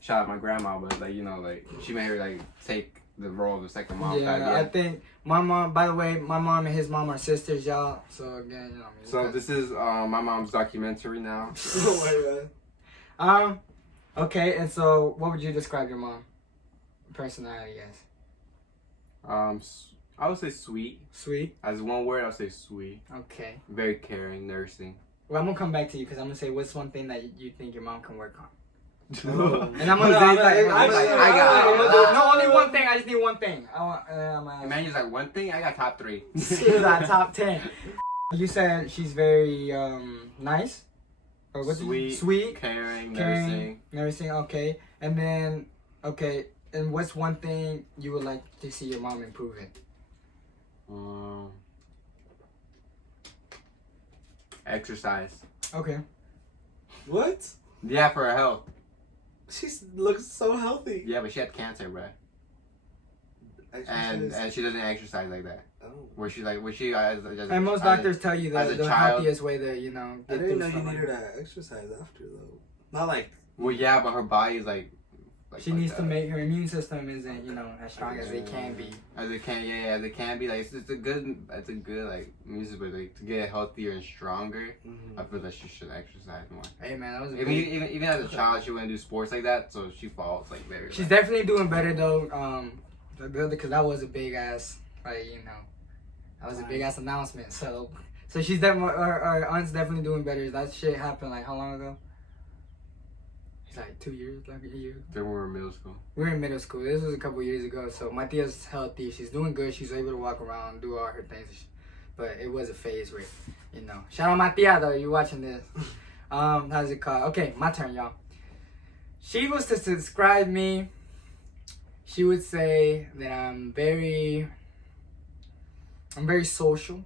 shout out my grandma, but like like she made her like take the role of the second mom. Yeah, I think my mom. By the way, my mom and his mom are sisters, y'all. So again, So this is my mom's documentary now. Oh my god. Okay, and so what would you describe your mom personality as? I would say sweet. Sweet. As one word, I would say sweet. Okay. Very caring, nursing. Well, I'm gonna come back to you because I'm gonna say what's one thing that you think your mom can work on. And I'm gonna. No, only one thing. I just need one thing. Emanuel's like one thing. I got top 3. That top 10. You said she's very nice. Or what's sweet, caring, nursing. Okay, and then and what's one thing you would like to see your mom improving? Exercise. Okay. What? Yeah, for her health. She looks so healthy. Yeah, but she had cancer, bro. And she doesn't exercise like that. Oh. Where she and most doctors tell you that the healthiest way to I didn't know you needed to exercise after though. Not like. Well, yeah, but her body's like like She like needs that. to make her immune system isn't as strong as it can be. As it can be. Like it's a good like music, but like to get healthier and stronger, I feel like she should exercise more. Hey man, that was even as a child, she wouldn't do sports like that, so she falls like very. She's definitely doing better though. Because that was a big ass that was a big ass announcement. So she's definitely our aunt's definitely doing better. That shit happened like how long ago? It's like 2 years, like a year. Then we were in middle school. We were in middle school. This was a couple years ago. So my tia's healthy. She's doing good. She's able to walk around, do all her things. But it was a phase where, Shout out my tia though. You watching this? How's it called? Okay, my turn, y'all. She was to describe me. She would say that I'm very social.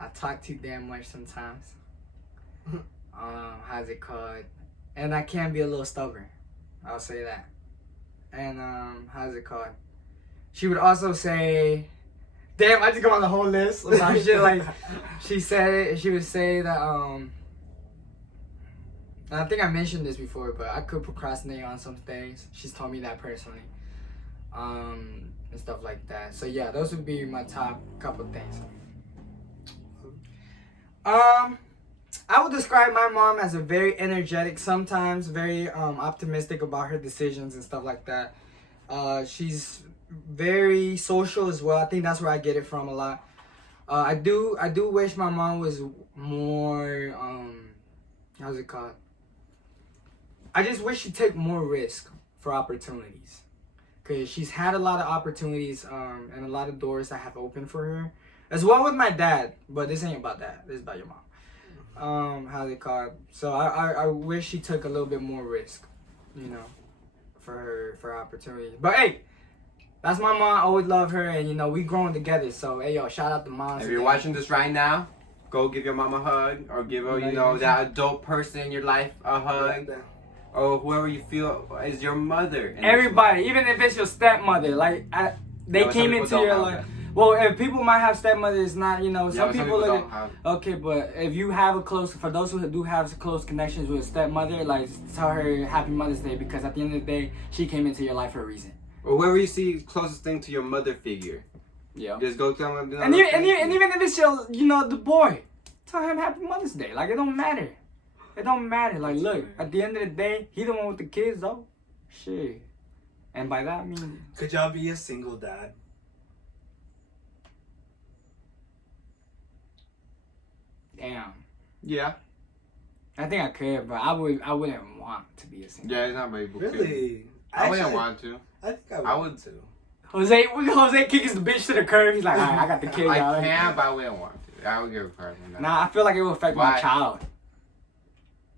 I talk too damn much sometimes. How's it called? And I can be a little stubborn. I'll say that. And how's it called? She would also say, damn, I just go on the whole list of my shit. Like she would say that and I think I mentioned this before, but I could procrastinate on some things. She's told me that personally. And stuff like that. So yeah, those would be my top couple things. I would describe my mom as a very energetic, sometimes very optimistic about her decisions and stuff like that. She's very social as well. I think that's where I get it from a lot. I do wish my mom was more how's it called? I just wish she'd take more risk for opportunities. Cause she's had a lot of opportunities and a lot of doors that have opened for her. As well with my dad, but this ain't about that. This is about your mom. How's it called? So I wish she took a little bit more risk, for her opportunities. But hey, that's my mom. I always love her, and we growing together. So hey, yo, shout out to moms. If you're watching this right now, go give your mom a hug, or give her, that adult person in your life a hug, or whoever you feel is your mother. Everybody, even if it's your stepmother, like they came into your life. Well, if people might have stepmothers, not some people look at, okay, but if you have for those who do have close connections with a stepmother, like tell her Happy Mother's Day, because at the end of the day, she came into your life for a reason. Or whoever you see closest thing to your mother figure. Yeah. Just go tell them. And even if it's your, the boy, tell him Happy Mother's Day. Like it don't matter. It don't matter. Like look, at the end of the day, he the one with the kids though. Shit. And by that I mean. Could y'all be a single dad? Damn. Yeah. I think I could, but I wouldn't want to be a single. Yeah, it's not very cool. Really? I wouldn't want to. I think I would too. Jose kicks the bitch to the curb. He's like, all right, I got the kid. I can, but I wouldn't want to. I would give a card on that. Nah, I feel like it will affect my child.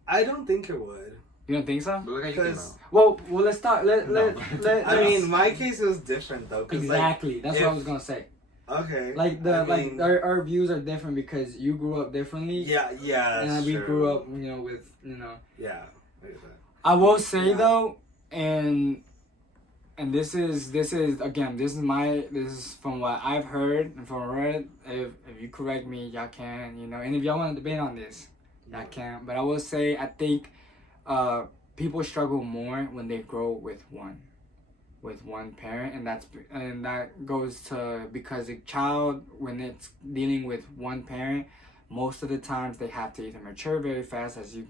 I don't think it would. You don't think so? But look how you came out. Well, let's talk. I mean, my case was different though. Exactly. That's what I was gonna say. Okay. Like our views are different because you grew up differently. Yeah. And we grew up, with Yeah. I will say though, and this is again, this is from what I've heard and from read. If you correct me, y'all can, and if y'all want to debate on this, y'all can. But I will say, I think people struggle more when they grow with one parent, and that goes to because a child, when it's dealing with one parent, most of the times they have to either mature very fast, as you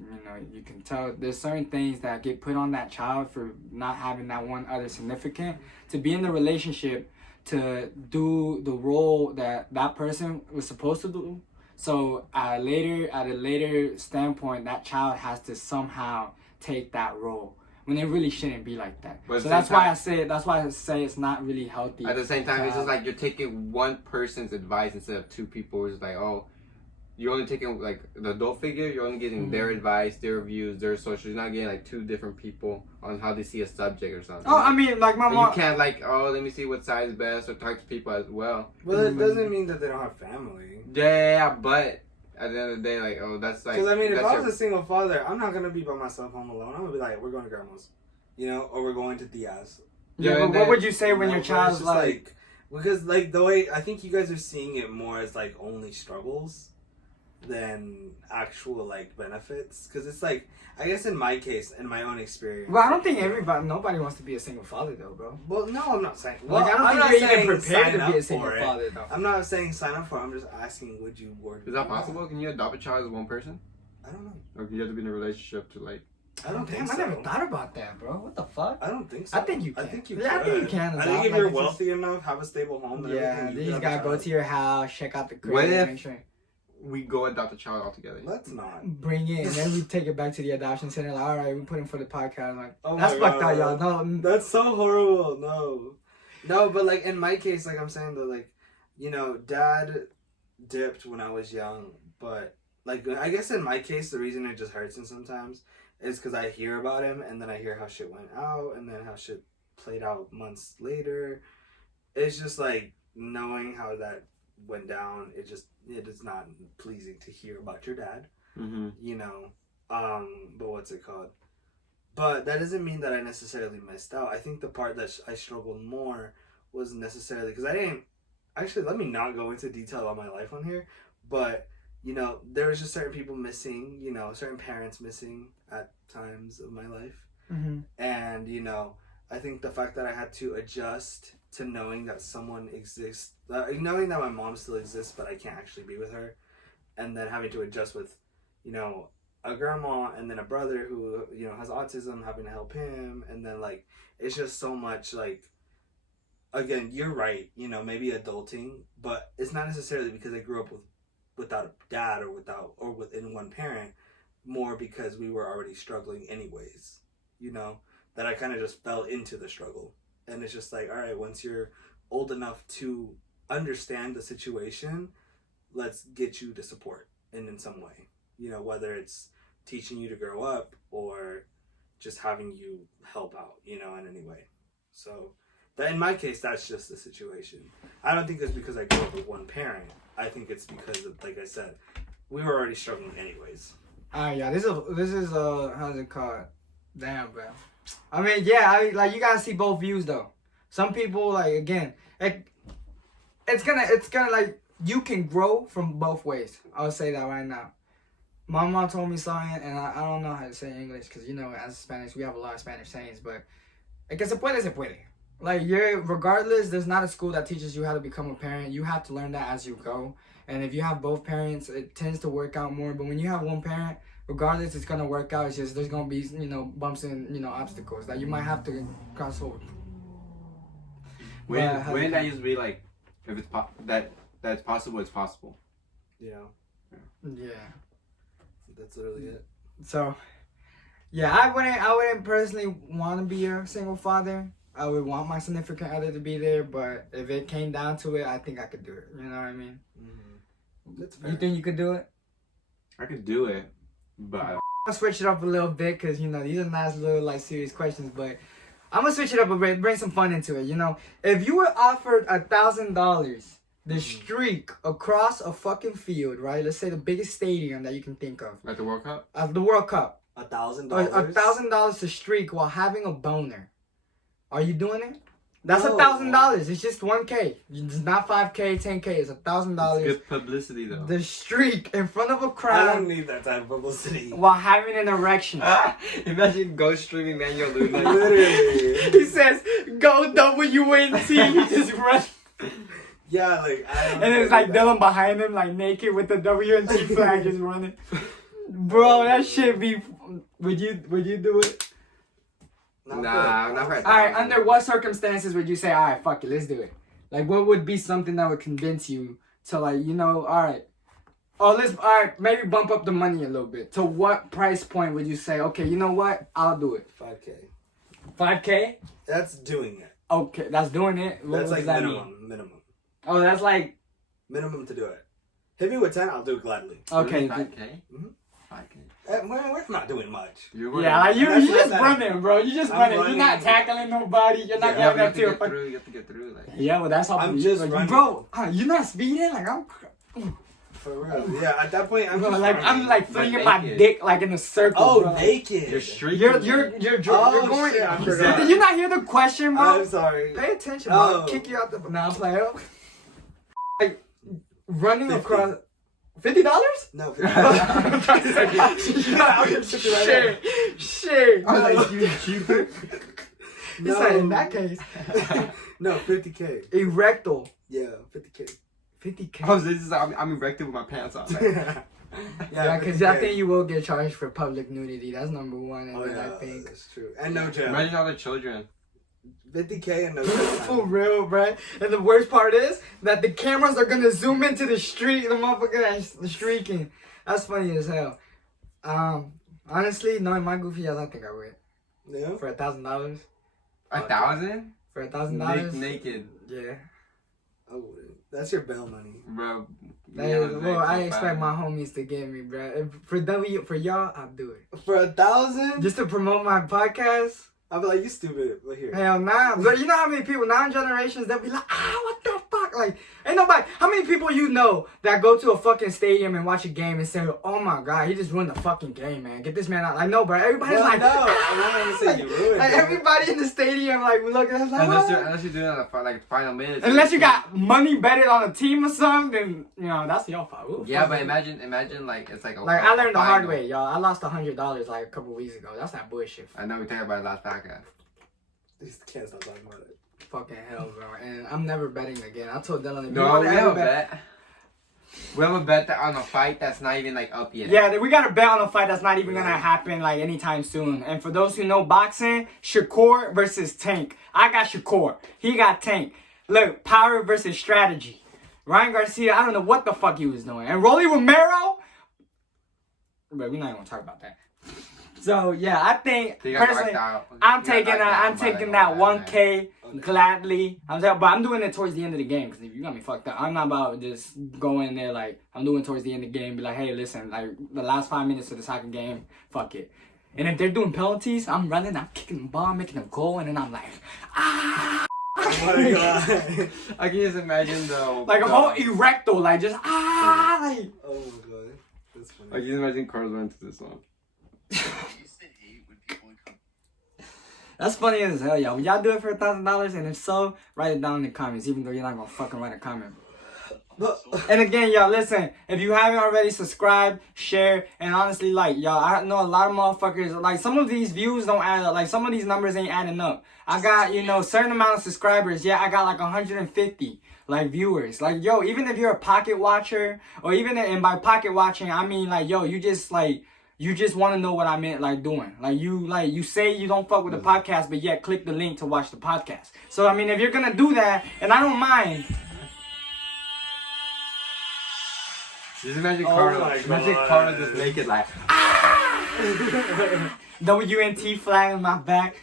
can tell. There's certain things that get put on that child for not having that one other significant to be in the relationship, to do the role that person was supposed to do. So at a later standpoint, that child has to somehow take that role, when it really shouldn't be like that. But so that's why I say it's not really healthy. At the same time, it's just like you're taking one person's advice instead of two people. It's like, oh, you're only taking like the adult figure. You're only getting their advice, their views, their social. You're not getting like two different people on how they see a subject or something. Oh, I mean, like my mom. You can't let me see what side is best, or talk to people as well. Well, it doesn't mean that they don't have family. Yeah, but at the end of the day, like, oh, that's like. Because I mean, if I was a single father, I'm not gonna be by myself home alone. I'm gonna be like, we're going to grandma's, or we're going to Tia's. Yeah, but what would you say when your child's like? Because like the way I think you guys are seeing it more as like only struggles. than actual like benefits. Because it's like, I guess in my case, in my own experience. Well, I don't think nobody wants to be a single father though, bro. Well, no, I'm not saying. Like, Well, I I'm don't not think you're saying even prepared sign to be a up single for it. father though. I'm not saying sign up for it. I'm just asking, would you work? Is that possible? Can you adopt a child as one person? I don't know. Or can you have to be in a relationship to like... I don't think Damn, so. I never thought about that, bro. What the fuck? I don't think so. I think you can. I think you Yeah, can. I think you can I think adopt, if like, you're it's just- wealthy enough, have a stable home. And Yeah, everything, then you you just can have gotta a go child. to your house, check out the crib, What if- make sure. We go adopt a child altogether. Let's not. Bring it, and then we take it back to the adoption center. Like, all right, we put him for the podcast. Like, Oh that's my fucked God. up, y'all. No, That's so horrible. No, but like in my case, like I'm saying though, like, you know, dad dipped when I was young, but like I guess in my case, the reason it just hurts him sometimes is because I hear about him and then I hear how shit went out and then how shit played out months later. It's just like knowing how that went down. It is not pleasing to hear about your dad. Mm-hmm. You know, but what's it called? But that doesn't mean that I necessarily missed out. I think the part that I struggled more was necessarily because I didn't actually. Let me not go into detail about my life on here, but you know, there was just certain people missing. You know, certain parents missing at times of my life, Mm-hmm. and you know, I think the fact that I had to adjust to knowing that someone exists, knowing that my mom still exists, but I can't actually be with her, and then having to adjust with, you know, a grandma and then a brother who, you know, has autism, having to help him, and then like it's just so much. Like, again, you're right, you know, maybe adulting, but it's not necessarily because I grew up without a dad or within one parent, more because we were already struggling anyways, you know, that I kind of just fell into the struggle. And it's just like, all right, once you're old enough to understand the situation, let's get you the support in some way, you know, whether it's teaching you to grow up or just having you help out, you know, in any way. So that in my case, that's just the situation. I don't think it's because I grew up with one parent. I think it's because of, like I said, we were already struggling anyways. Yeah, this is how's it called? Damn, bro. I mean, yeah, like you gotta see both views though. Some people, like, again, it's gonna like, you can grow from both ways. I'll say that right now. My mom told me something, and I don't know how to say it in English, because, you know, as Spanish, we have a lot of Spanish sayings, but el que se puede, se puede. Like, regardless, there's not a school that teaches you how to become a parent. You have to learn that as you go. And if you have both parents, it tends to work out more. But when you have one parent, regardless, it's gonna work out. It's just there's gonna be, you know, bumps and, you know, obstacles that you might have to cross over. Wouldn't that used to be like, if it's that's possible, it's possible. Yeah. Yeah. That's literally it. So, yeah, I wouldn't personally want to be a single father. I would want my significant other to be there, but if it came down to it, I think I could do it. You know what I mean? Mm-hmm. That's fair. You think you could do it? I could do it, but I'll switch it up a little bit because, you know, these are nice little, like, serious questions, but I'm going to switch it up a bit, bring some fun into it, you know? If you were offered $1,000, the streak across a fucking field, right? Let's say the biggest stadium that you can think of. at the World Cup, The World Cup. $1,000. $1,000 to streak while having a boner. Are you doing it? That's No. $1,000. It's just 1K. It's not 5K, 10K. It's it's $1,000. good publicity though. The streak in front of a I don't crowd need that type of publicity. while having an erection. Imagine ghost streaming Manuel Luna. Literally. He says, "Go WNT." He just runs. Yeah, like, I don't And it's know like that. Dillan behind him, like naked with the WNT flag just running. Bro, that shit be. Would you do it? Not Nah, for not right. Alright, under what circumstances would you say, alright, fuck it, let's do it? Like, what would be something that would convince you to, like, you know, alright. Alright, maybe bump up the money a little bit. To what price point would you say, okay, you know what? I'll do it. 5K. 5K? That's doing it. Okay, that's doing it? What That's does like that minimum. mean? Minimum. Oh, that's like, Minimum to do it. Hit me with 10, I'll do it gladly. okay. 5K. Mhm. 5K. We're not doing much. Yeah, like, you That's just not running, bro. You just I'm running. You're running. not tackling nobody. You're not Yeah, going but you up have to to a get fucking... through. You have to get through. Like, Yeah, well, that's how... I'm just like, running. bro, you're not speeding? Like, I'm... For real. Yeah, at that point, I'm Bro, just like, running. I'm like flinging Like my naked. dick like in a circle, Oh, bro. naked. you're streaking. You're Oh, going. shit, I forgot. Did you not hear the question, bro? I'm sorry. Pay attention, bro. Oh. I'll kick you out the. Nah, I'm playing. Like running 50. across. $50? No, $50. Shit. I was like, you cheaper. He said in that case. No, $50K. Erectal. Yeah, $50K. 50K. I was just I'm erected with my pants on. Like, Yeah, because I think you will get charged for public nudity. That's number one. And then I think. That's true. And no jail. imagine all the children. 50K and no jail. For real, bruh. And the worst part is that the cameras are gonna zoom into the street. The motherfucker that's streaking. That's funny as hell. Honestly, knowing my goofy ass, I think I would. Yeah. For $1,000. 1,000? For $1,000. Naked, Yeah. I wouldn't. That's your bail money. bro. Well, I expect my homies to get me, bruh. For y'all, I'll do it. For 1,000? Just to promote my podcast. I'll be like, you stupid. But here. Hell nah. But you know how many people, 9 generations, they'll be like, what the fuck? Like, ain't nobody, how many people you know that go to a fucking stadium and watch a game and say, oh my God, he just ruined the fucking game, man. Get this man out. Like, no, bro. Everybody's Well, like, no. I'm not going to say you ruined like, it. everybody in the stadium, like, we look at us like, Unless you're doing it on the final minutes. unless you got money betted on a team or something, then, you know, that's your fault. Ooh, Yeah, fuck but it. imagine like it's like a. Like, I learned the hard final. way, y'all. I lost $100 like a couple weeks ago. That's not bullshit. I know we talked about it last podcast. You can't stop talking about it. Fucking hell, bro. And I'm never betting again. I told Dillan, No, we have a bet. We have a bet on a fight that's not even like up yet. Yeah, we got a bet on a fight that's not even gonna happen like anytime soon. And for those who know boxing, Shakur versus Tank. I got Shakur. He got Tank. Look, power versus strategy. Ryan Garcia, I don't know what the fuck he was doing. And Rolly Romero, but we're not gonna talk about that. So yeah, I think personally, I'm taking that 1K gladly. But I'm doing it towards the end of the game because if you got me fucked up, I'm not about to just go in there like I'm doing towards the end of the game. Be like, hey, listen, like the last 5 minutes of the soccer game, fuck it. And if they're doing penalties, I'm running, I'm kicking the ball, making a goal, and then I'm like, ah. Oh my God. I can just imagine like a whole erectal, like just like. Oh my God. That's funny. I can just imagine Carlos went to this song. That's funny as hell, y'all. Would y'all do it for $1,000? And if so, write it down in the comments, even though you're not gonna fucking write a comment. And again, y'all, listen, if you haven't already, subscribe, share, and honestly, like, y'all, I know a lot of motherfuckers, like, some of these views don't add up. Like, some of these numbers ain't adding up. I got, you know, certain amount of subscribers. Yeah, I got like 150, like, viewers. Like, yo, even if you're a pocket watcher, or even, and by pocket watching, I mean, like, yo, you just want to know what I meant, like, doing. Like, you say you don't fuck with the podcast, but yet click the link to watch the podcast. So, I mean, if you're going to do that, and I don't mind. Just imagine Carlos just naked, like, WNT flag on my back.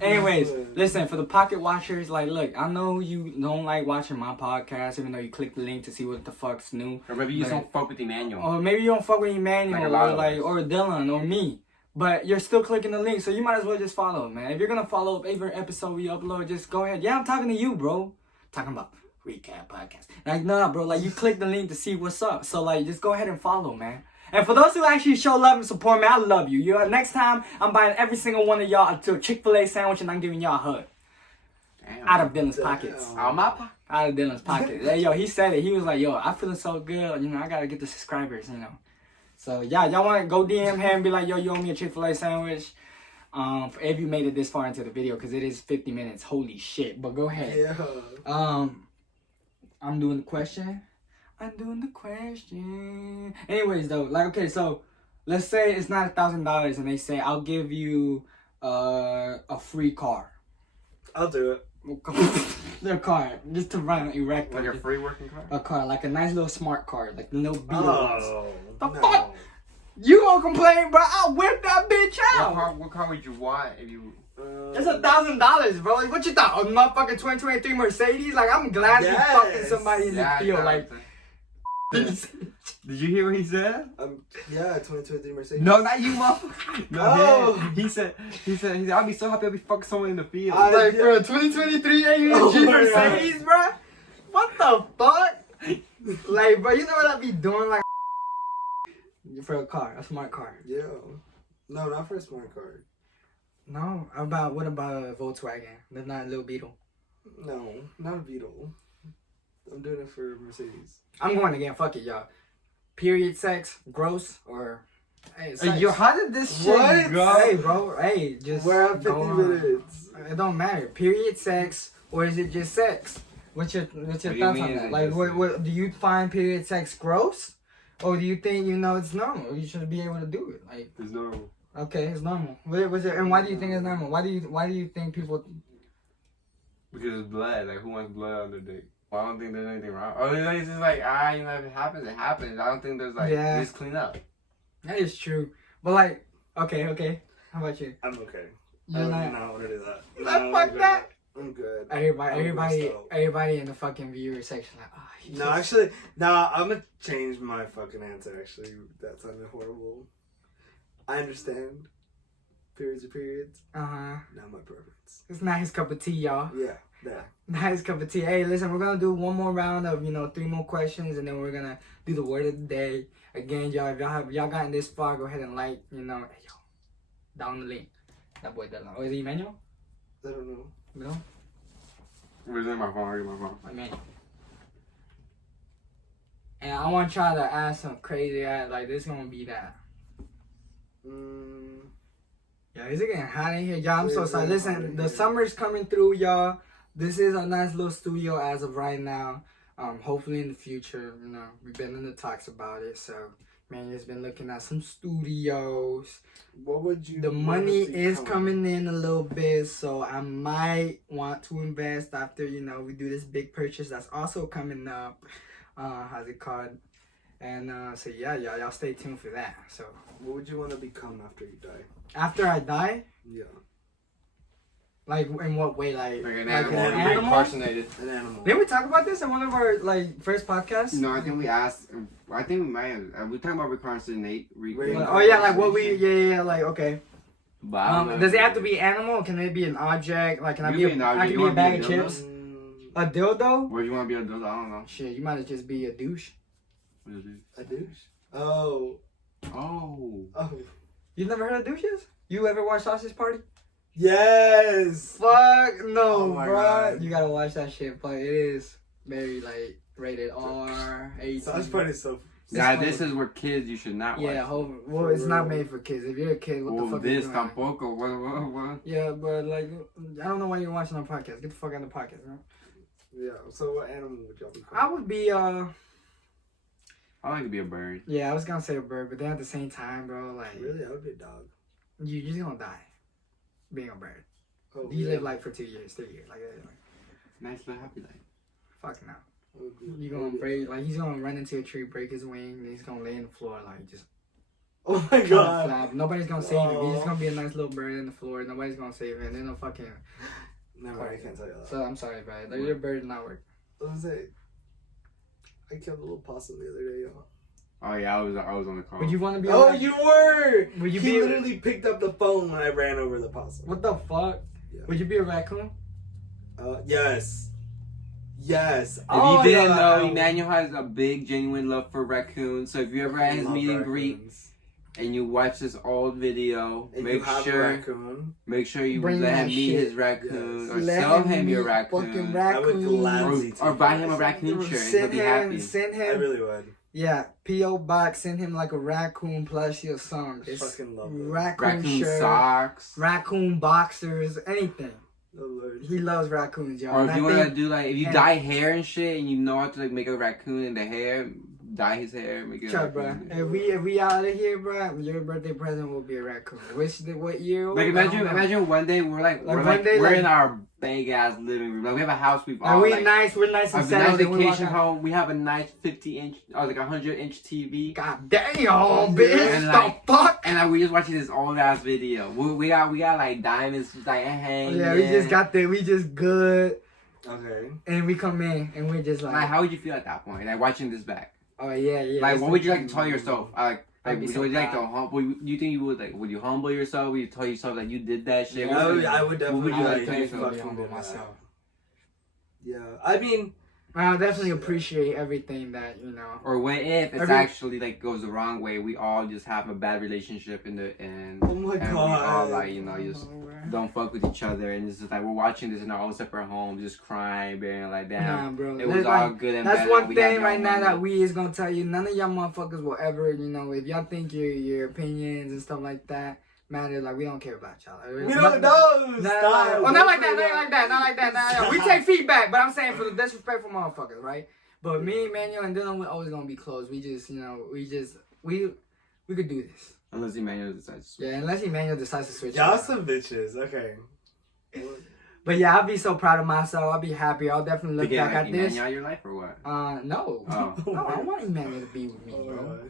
Anyways, listen, for the pocket watchers, like, look, I know you don't like watching my podcast, even though you click the link to see what the fuck's new. or maybe you just don't fuck with Emanuel. Or maybe you don't fuck with Emanuel, Like or Dillan, or me. But you're still clicking the link, so you might as well just follow, man. If you're gonna follow every episode we upload, just go ahead. Yeah, I'm talking to you, bro. Talking about recap podcast. Like, nah, bro, like, you click the link to see what's up. So, like, just go ahead and follow, man. And for those who actually show love and support, man, I love you. Next time, I'm buying every single one of y'all a Chick-fil-A sandwich and I'm giving y'all a hug. Damn. Out of Dillan's pockets. Out my pocket. Out of Dillan's pockets. Hey, yo, he said it. He was like, yo, I'm feeling so good. You know, I gotta get the subscribers, you know. So, yeah, y'all want to go DM him and be like, yo, you owe me a Chick-fil-A sandwich. If you made it this far into the video, because it is 50 minutes. Holy shit. But go ahead. Yeah. I'm doing the question. Anyways, though, like, okay, so let's say it's not $1,000 and they say I'll give you a free car. I'll do it. Their car, just to run erect. Like a free working car? A car, like a nice little smart car, like the little Beetle ones. The No. fuck? You gonna complain, bro? I'll whip that bitch out. What car would you want if you... It's $1,000, bro. Like, what you thought? A motherfucking 2023 Mercedes? Like, I'm glad you fucking somebody in the field. Like, Did you hear what he said? Yeah, 2023 Mercedes. No, not you, motherfucker. No, Oh. he said, I'll be so happy I'll be fucking someone in the field. like, for a 2023 AMG Oh my Mercedes, bro? What the fuck? Like, bro, you know what I be doing? Like, for a car, a smart car. Yeah. No, not for a smart car. No, what about a Volkswagen? That's not a little Beetle. No, not a Beetle. I'm doing it for Mercedes. I'm going again. Fuck it, y'all. period sex gross or? Hey, sex. Yo, how did this shit What? go? Hey, bro. Hey, just We're at 50 go on. minutes. It don't matter. Period sex or is it just sex? What's your do you thoughts mean on is that? it Like, just what do you find period sex gross, or do you think it's normal? You should be able to do it. Like, It's normal. okay, it's normal. And why do you think it's normal? Why do you think people? Because it's blood. Like, who wants blood on their dick? Well, I don't think there's anything wrong. Oh, it's just like, if it happens, it happens. I don't think there's like, just clean up. That is true. But like, okay. How about you? I'm okay. You're I not. don't want to do that. Not fuck that. I'm good. Everybody in the fucking viewer section like, oh, No, actually, I'm gonna change my fucking answer. Actually, that sounded horrible. I understand. Periods are periods. Not my preference. It's not his cup of tea, y'all. Yeah. Not his cup of tea. Hey, listen, we're gonna do one more round of 3 more questions, and then we're gonna do the word of the day. Again, y'all, if y'all gotten this far, go ahead and like, hey, yo, down the link. That boy Dillan. Oh, is he Emanuel? I don't know. No. Where's my phone? Where's my phone? Emanuel. And I want y'all to ask some crazy ass, like, this gonna be that. Yeah, is it getting hot in here? Y'all, I'm so sorry. Listen, the summer's coming through, y'all. This is a nice little studio as of right now. Hopefully in the future, we've been in the talks about it. So, man, just been looking at some studios. What would you? The money is coming in a little bit, so I might want to invest after, we do this big purchase that's also coming up. How's it called? And so yeah, y'all stay tuned for that. So, what would you want to become after you die? After I die? Yeah. Like, in what way? Like an an animal. animal? Incarcerated. An animal. Didn't we talk about this in one of our first podcasts? No, I think we asked. I think we might have. We talking about reincarnate. Oh yeah, like what we like okay. But does it have to be animal? Or can it be an object? Like, can I You be be an object. I can You be a wanna bag be of a dildo? chips? A dildo? Where you want to be a dildo? I don't know. Shit, you might just be a douche. What is it? A douche. Oh. You've never heard of douches? You ever watch Sausage Party? Yes. Fuck no, Oh my bro. God. You gotta watch that shit, but it is very rated R, 18. Sausage Party is so. Yeah, this is where kids you should not watch. Yeah, well, it's not made for kids. If you're a kid, what the fuck are you This doing? tampoco. What? Yeah, but like, I don't know why you're watching our podcast. Get the fuck out of the podcast, bro. Yeah. So what animal would y'all become? I would be I like to be a bird. yeah, I was gonna say a bird, but then at the same time, bro, like, Really, I would be a dog. you're just gonna die being a bird. Oh, You yeah. live like for 2 years, 3 years, like Nice little happy life. fuck no. I would be- You gonna break like he's gonna run into a tree, break his wing, and he's gonna lay in the floor like just Oh my god. flap. Nobody's gonna save him. He's Oh. just gonna be a nice little bird in the floor. Nobody's gonna save him. Then no fucking. No, I can't tell you that. So I'm sorry, bro. Like, your bird did not work. What was it? I killed a little possum the other day, y'all. Oh yeah, I was on the call. Would you want to be? Oh, a, you were! Would you He be? literally picked up the phone when I ran over the possum. What the fuck? Yeah. Would you be a raccoon? Yes. Yes. If you didn't know, Emanuel has a big, genuine love for raccoons. So if you ever at his meet and greet and you watch this old video, and make sure you Bring let that him meet shit. his raccoon, or Let sell him your meet fucking raccoon, I would raccoon. gladly or buy him a raccoon shirt, and he'll be happy. Send I him. really would. Yeah, P.O. Box. Send him like a raccoon plushie or something. I It's fucking love that. raccoon Raccoon shirt, socks. raccoon boxers, anything. Oh, Lord. He loves raccoons, y'all. Or And if I you want to think- do like, if you and- dye hair and shit, and you know how to like make a raccoon in the hair, dye his hair, make it. Chuck, bro. If we out of here, bro, your birthday present will be a raccoon. What year? Like imagine one day we're in our big ass living room. Like we have a house we've all We're like, nice and a nice settled. and we walk vacation out. home. We have a nice 50-inch, or like 100-inch TV. God damn, bitch! And the like- fuck? And like we just watching this old ass video. We got like diamonds like hanging. Yeah, we just got there. We just good, Okay. and we come in, and we're just like, Like how would you feel at that point? Like watching this back. oh yeah. Like it's what would you like to tell yourself? I'd be would so you like to proud. humble? You think you would like? Would you humble yourself? Would you tell yourself that you did that shit? Yeah, I would definitely What would you I like would to tell yourself? definitely fucking humble do that. myself. Yeah. I mean, I definitely appreciate everything that Or what if it's Every- actually like goes the wrong way? We all just have a bad relationship in the end. oh my And god. we all like just. don't fuck with each other, and it's just like we're watching this in our own separate homes, just crying, being like, damn, Nah, bro. it was all good and that's bad. one we thing had no right now money. that we is gonna tell you. None of y'all motherfuckers will ever, you know, if y'all think your opinions and stuff like that matter, like we don't care about y'all. Like, We don't know. Not like that. We take feedback, but I'm saying for the disrespectful motherfuckers, right? But me, Emanuel, and Dillan, we're always gonna be close. We just, you know, we could do this. Unless Emanuel decides to switch. Yeah, unless Emanuel decides to switch. Y'all it. some bitches. Okay. But yeah, I'll be so proud of myself. I'll be happy. I'll definitely look back at this. Emanuel your life or what? No. Oh. No, I want Emanuel to be with me, bro.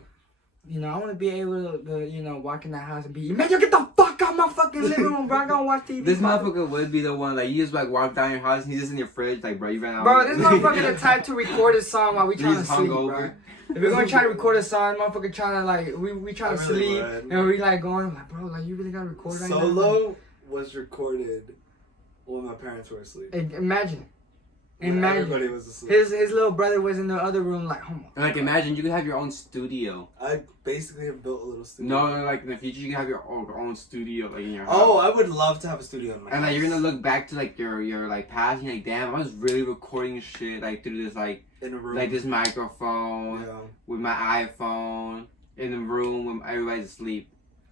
You know, I want to be able to, you know, walk in the house and be, Emanuel, get the fuck out my fucking living room, bro. I gotta watch TV. This motherfucker would be the one, like, you just, like, walk down your house and he's just in your fridge, like, bro, you ran out. Bro, this motherfucker the type to record a song while we trying to He's sleep, hungover. bro. If we're gonna try to record a song, motherfucker trying to, like, we trying to I really sleep, would. and we, like, going, like, bro, like, you really gotta record right now? Solo was recorded when my parents were asleep. Imagine. When everybody was asleep. His little brother was in the other room, like, oh my. Like, imagine you could have your own studio. I basically have built a little studio. No, like, in the future, you can have your own studio, like, in your house. Oh, I would love to have a studio in my And, house. like, you're gonna look back to, like, your like, past, and you're like, damn, I was really recording shit, like, through this, like, in a room. this microphone, Yeah. with my iPhone, in the room when everybody's asleep.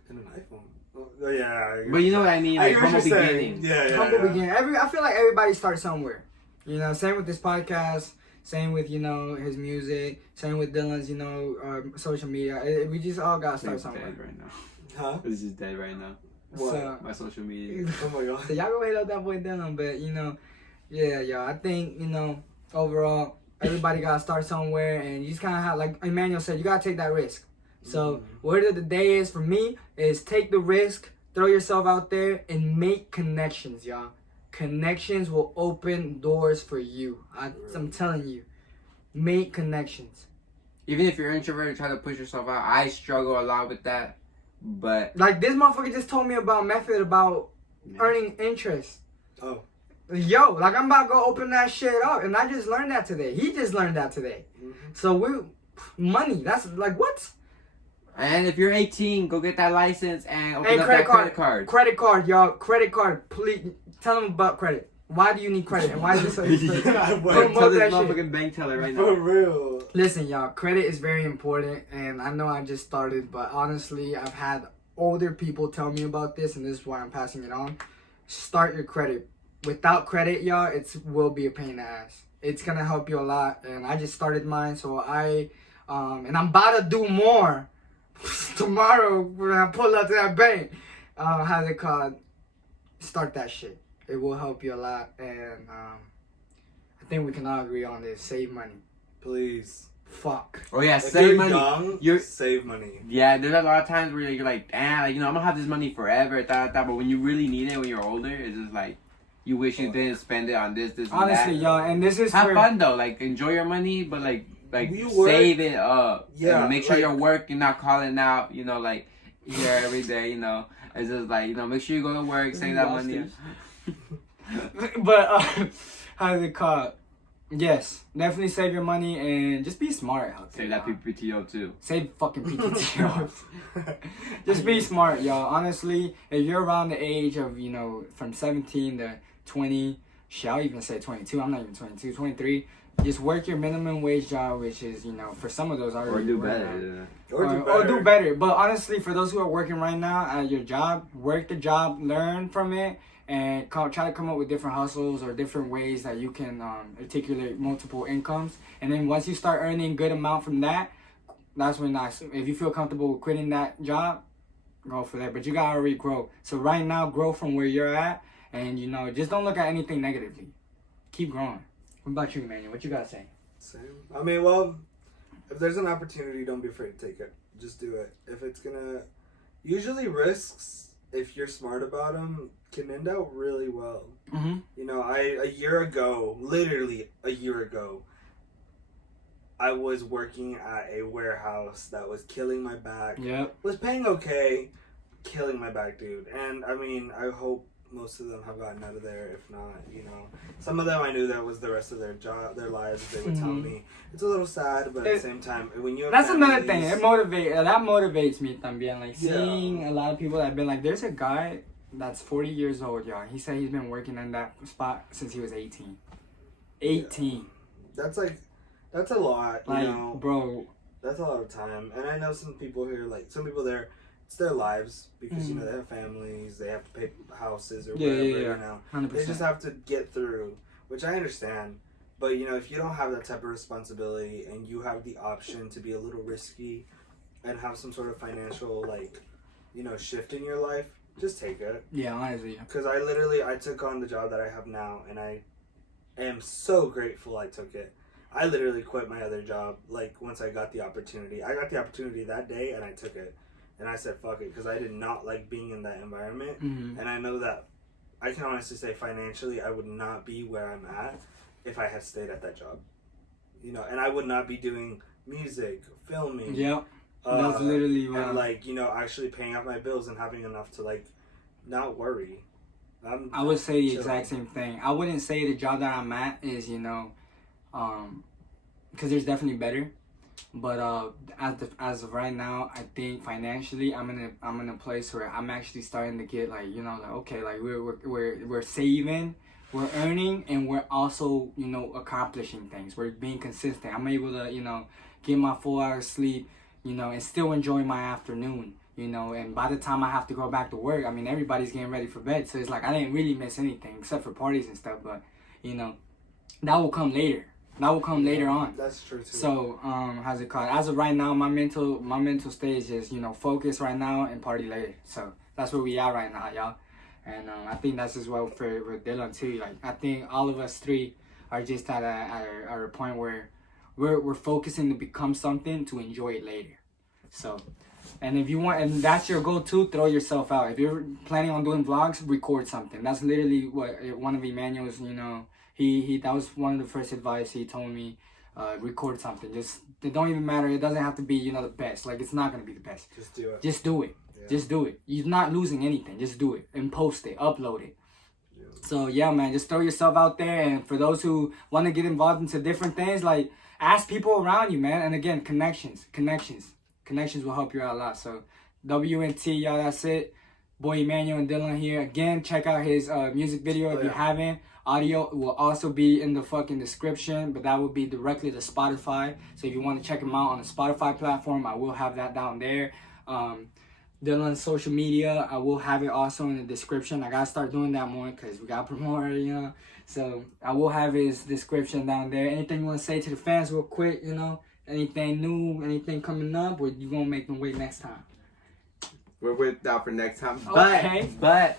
In an iPhone. Oh, yeah. But you know what I mean? I Like, get what humble you're saying. beginning. Yeah. Humble beginning. I feel like everybody starts somewhere. You know, same with this podcast. Same with, you know, his music. Same with Dillan's, you know, social media. We just all gotta start It's somewhere. dead right now. Huh? It's just dead right now. What? So, My social media. Oh my god. so y'all go hit up that boy Dillan, but you know, yeah, y'all. I think, you know, overall, everybody gotta start somewhere, and you just kind of have, like Emanuel said, you gotta take that risk. So word of the day is for me is take the risk, throw yourself out there, and make connections, y'all. Connections will open doors for you. I'm telling you, make connections. Even if you're introverted, try to push yourself out. I struggle a lot with that, but Like this motherfucker just told me about method about earning interest. Oh. Yo, like I'm about to go open that shit up, and I just learned that today. He just learned that today. So money. That's like what? And if you're 18, go get that license and open up credit that credit card. Credit card, y'all. Credit card. Please tell them about credit. Why do you need credit? And why is it so expensive? Tell Promote this that shit. motherfucking bank teller right For now. real. Listen, y'all. Credit is very important, and I know I just started, but honestly, I've had older people tell me about this, and this is why I'm passing it on. Start your credit. Without credit, y'all, it will be a pain in the ass. It's gonna help you a lot, and I just started mine, so and I'm about to do more tomorrow when I pull up to that bank. How's it called? Start that shit. It will help you a lot, and I think we can all agree on this. Save money. Please. Fuck. Oh yeah, If save you're money. young, save money. Yeah, there's a lot of times where you're like, damn, like, you know, I'm gonna have this money forever, but when you really need it when you're older, it's just like, you wish you didn't spend it on this, and Honestly, that. y'all, and this is Have for fun though, like enjoy your money, but like You work- save it up. Yeah, And make sure like- your work, you're not calling out, you know, like here every day, you know. It's just like, you know, make sure you go to work, save that money. But how's it called? Yes, definitely save your money and just be smart out there. Save that y'all. PPTO too. Save fucking PTO. Just be smart, y'all. Honestly, if you're around the age of, you know, from 17 to 20, shall even say 22. I'm not even 22, 23. Just work your minimum wage job, which is, you know, for some of those Or do better. Or do better. But honestly, for those who are working right now at your job, work the job, learn from it, and try to come up with different hustles or different ways that you can articulate multiple incomes. And then once you start earning good amount from that, that's when if you feel comfortable with quitting that job, go for that. But you gotta already grow. So right now, grow from where you're at, and you know, just don't look at anything negatively. Keep growing. What about you, Emanuel? What you gotta say? Same. I mean, well, if there's an opportunity, don't be afraid to take it. Just do it. If it's gonna, usually risks, if you're smart about them, can end out really well. Mm-hmm. You know, literally a year ago, I was working at a warehouse that was killing my back. Yep. Was paying okay, killing my back, dude. And I mean, I hope most of them have gotten out of there. If not, you know, some of them I knew that was the rest of their lives. They would tell me. It's a little sad, but at the same time, when you have that's another families, thing. That motivates me también. Like seeing a lot of people that have been like, there's a guy that's 40 years old, y'all. He said he's been working in that spot since he was 18. 18. Yeah. That's a lot, like, you know. Bro. That's a lot of time. And I know some people here, like, some people there, it's their lives because, you know, they have families, they have to pay houses or whatever, you know. 100%. They just have to get through, which I understand. But, you know, if you don't have that type of responsibility and you have the option to be a little risky and have some sort of financial, like, you know, shift in your life, just take it. Yeah, honestly. Because I took on the job that I have now, and I am so grateful I took it. I literally quit my other job, like, once I got the opportunity. I got the opportunity that day, and I took it. And I said, fuck it, because I did not like being in that environment. Mm-hmm. And I know that, I can honestly say financially, I would not be where I'm at if I had stayed at that job. You know, and I would not be doing music, filming. Yep. That's literally what. And, like, you know, actually paying out my bills and having enough to, like, not worry. I would say the exact same thing. I wouldn't say the job that I'm at is, you know, because there's definitely better. But as of right now, I think financially, I'm in a place where I'm actually starting to get, like, you know, like, okay, like we're saving, we're earning, and we're also, you know, accomplishing things. We're being consistent. I'm able to, you know, get my 4 hours sleep, you know, and still enjoy my afternoon, you know. And by the time I have to go back to work, I mean, everybody's getting ready for bed, so it's like I didn't really miss anything except for parties and stuff. But, you know, that will come later. That will come later on. That's true too. So, how's it called? As of right now, my mental stage is, you know, focus right now and party later. So that's where we are right now, y'all. And I think that's as well for Dillan too. Like, I think all of us three are just at a point where we're focusing to become something to enjoy it later. So, and if you want, and that's your goal too, throw yourself out. If you're planning on doing vlogs, record something. That's literally what one of Emanuel's, you know, he that was one of the first advice he told me. Record something. Just, it don't even matter. It doesn't have to be, you know, the best. Like, it's not gonna be the best. Just do it. Just do it. Yeah. Just do it. You're not losing anything. Just do it and post it, upload it. Yeah. So yeah, man, just throw yourself out there. And for those who want to get involved into different things, like, ask people around you, man. And again, connections will help you out a lot. So WNT, y'all, that's it. Boy Emanuel and Dillan here. Again, check out his music video if you haven't. Audio will also be in the fucking description, but that will be directly to Spotify. So if you want to check him out on the Spotify platform, I will have that down there. Dillan's social media, I will have it also in the description. I gotta start doing that more because we gotta promote it, you know. So I will have his description down there. Anything you want to say to the fans real quick, you know? Anything new, anything coming up, or you gonna make them wait next time? We're waiting out for next time. Okay. But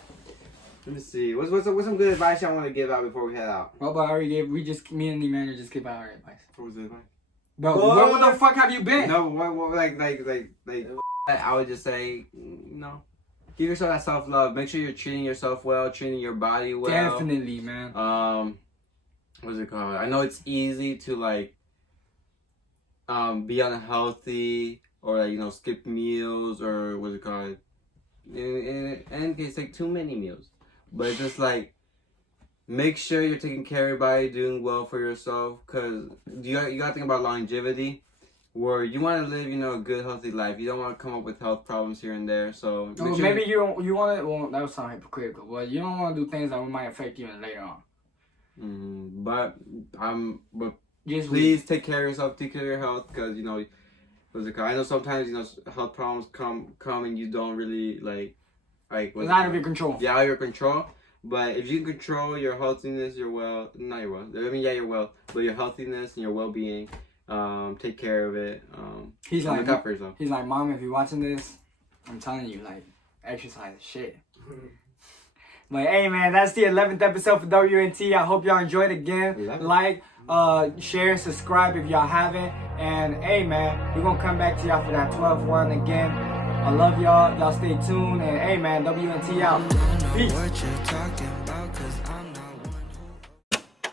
let me see. What's some good advice y'all want to give out before we head out? Well, but I already gave. Me and the manager just gave out our advice. What was the advice? Bro, where the fuck have you been? No, what like I would just say, you know, give yourself that self-love. Make sure you're treating yourself well, treating your body well. Definitely, man. What's it called? I know it's easy to, like, be unhealthy or, like, you know, skip meals or what's it called? And it's like too many meals. But it's just like, make sure you're taking care of everybody, doing well for yourself, because you got to think about longevity, where you want to live, you know, a good, healthy life. You don't want to come up with health problems here and there. So well, maybe you want to. Well, that would sound hypocritical, but you don't want to do things that might affect you later on. But please take care of yourself, take care of your health, because, you know, what's it called? I know sometimes, you know, health problems come and you don't really like it's out of your control. Yeah, out of your control. But if you can control your healthiness, your wealth, your wealth, but your healthiness and your well-being, take care of it. He's like, look out for yourself. He's like, Mom, if you're watching this, I'm telling you, like, exercise shit. But hey, man, that's the 11th episode for WNT. I hope y'all enjoyed again. Like, share, subscribe if y'all haven't. And hey, man, we're gonna come back to y'all for that 12th one again. I love y'all. Y'all stay tuned. And hey, man, WNT out. Peace.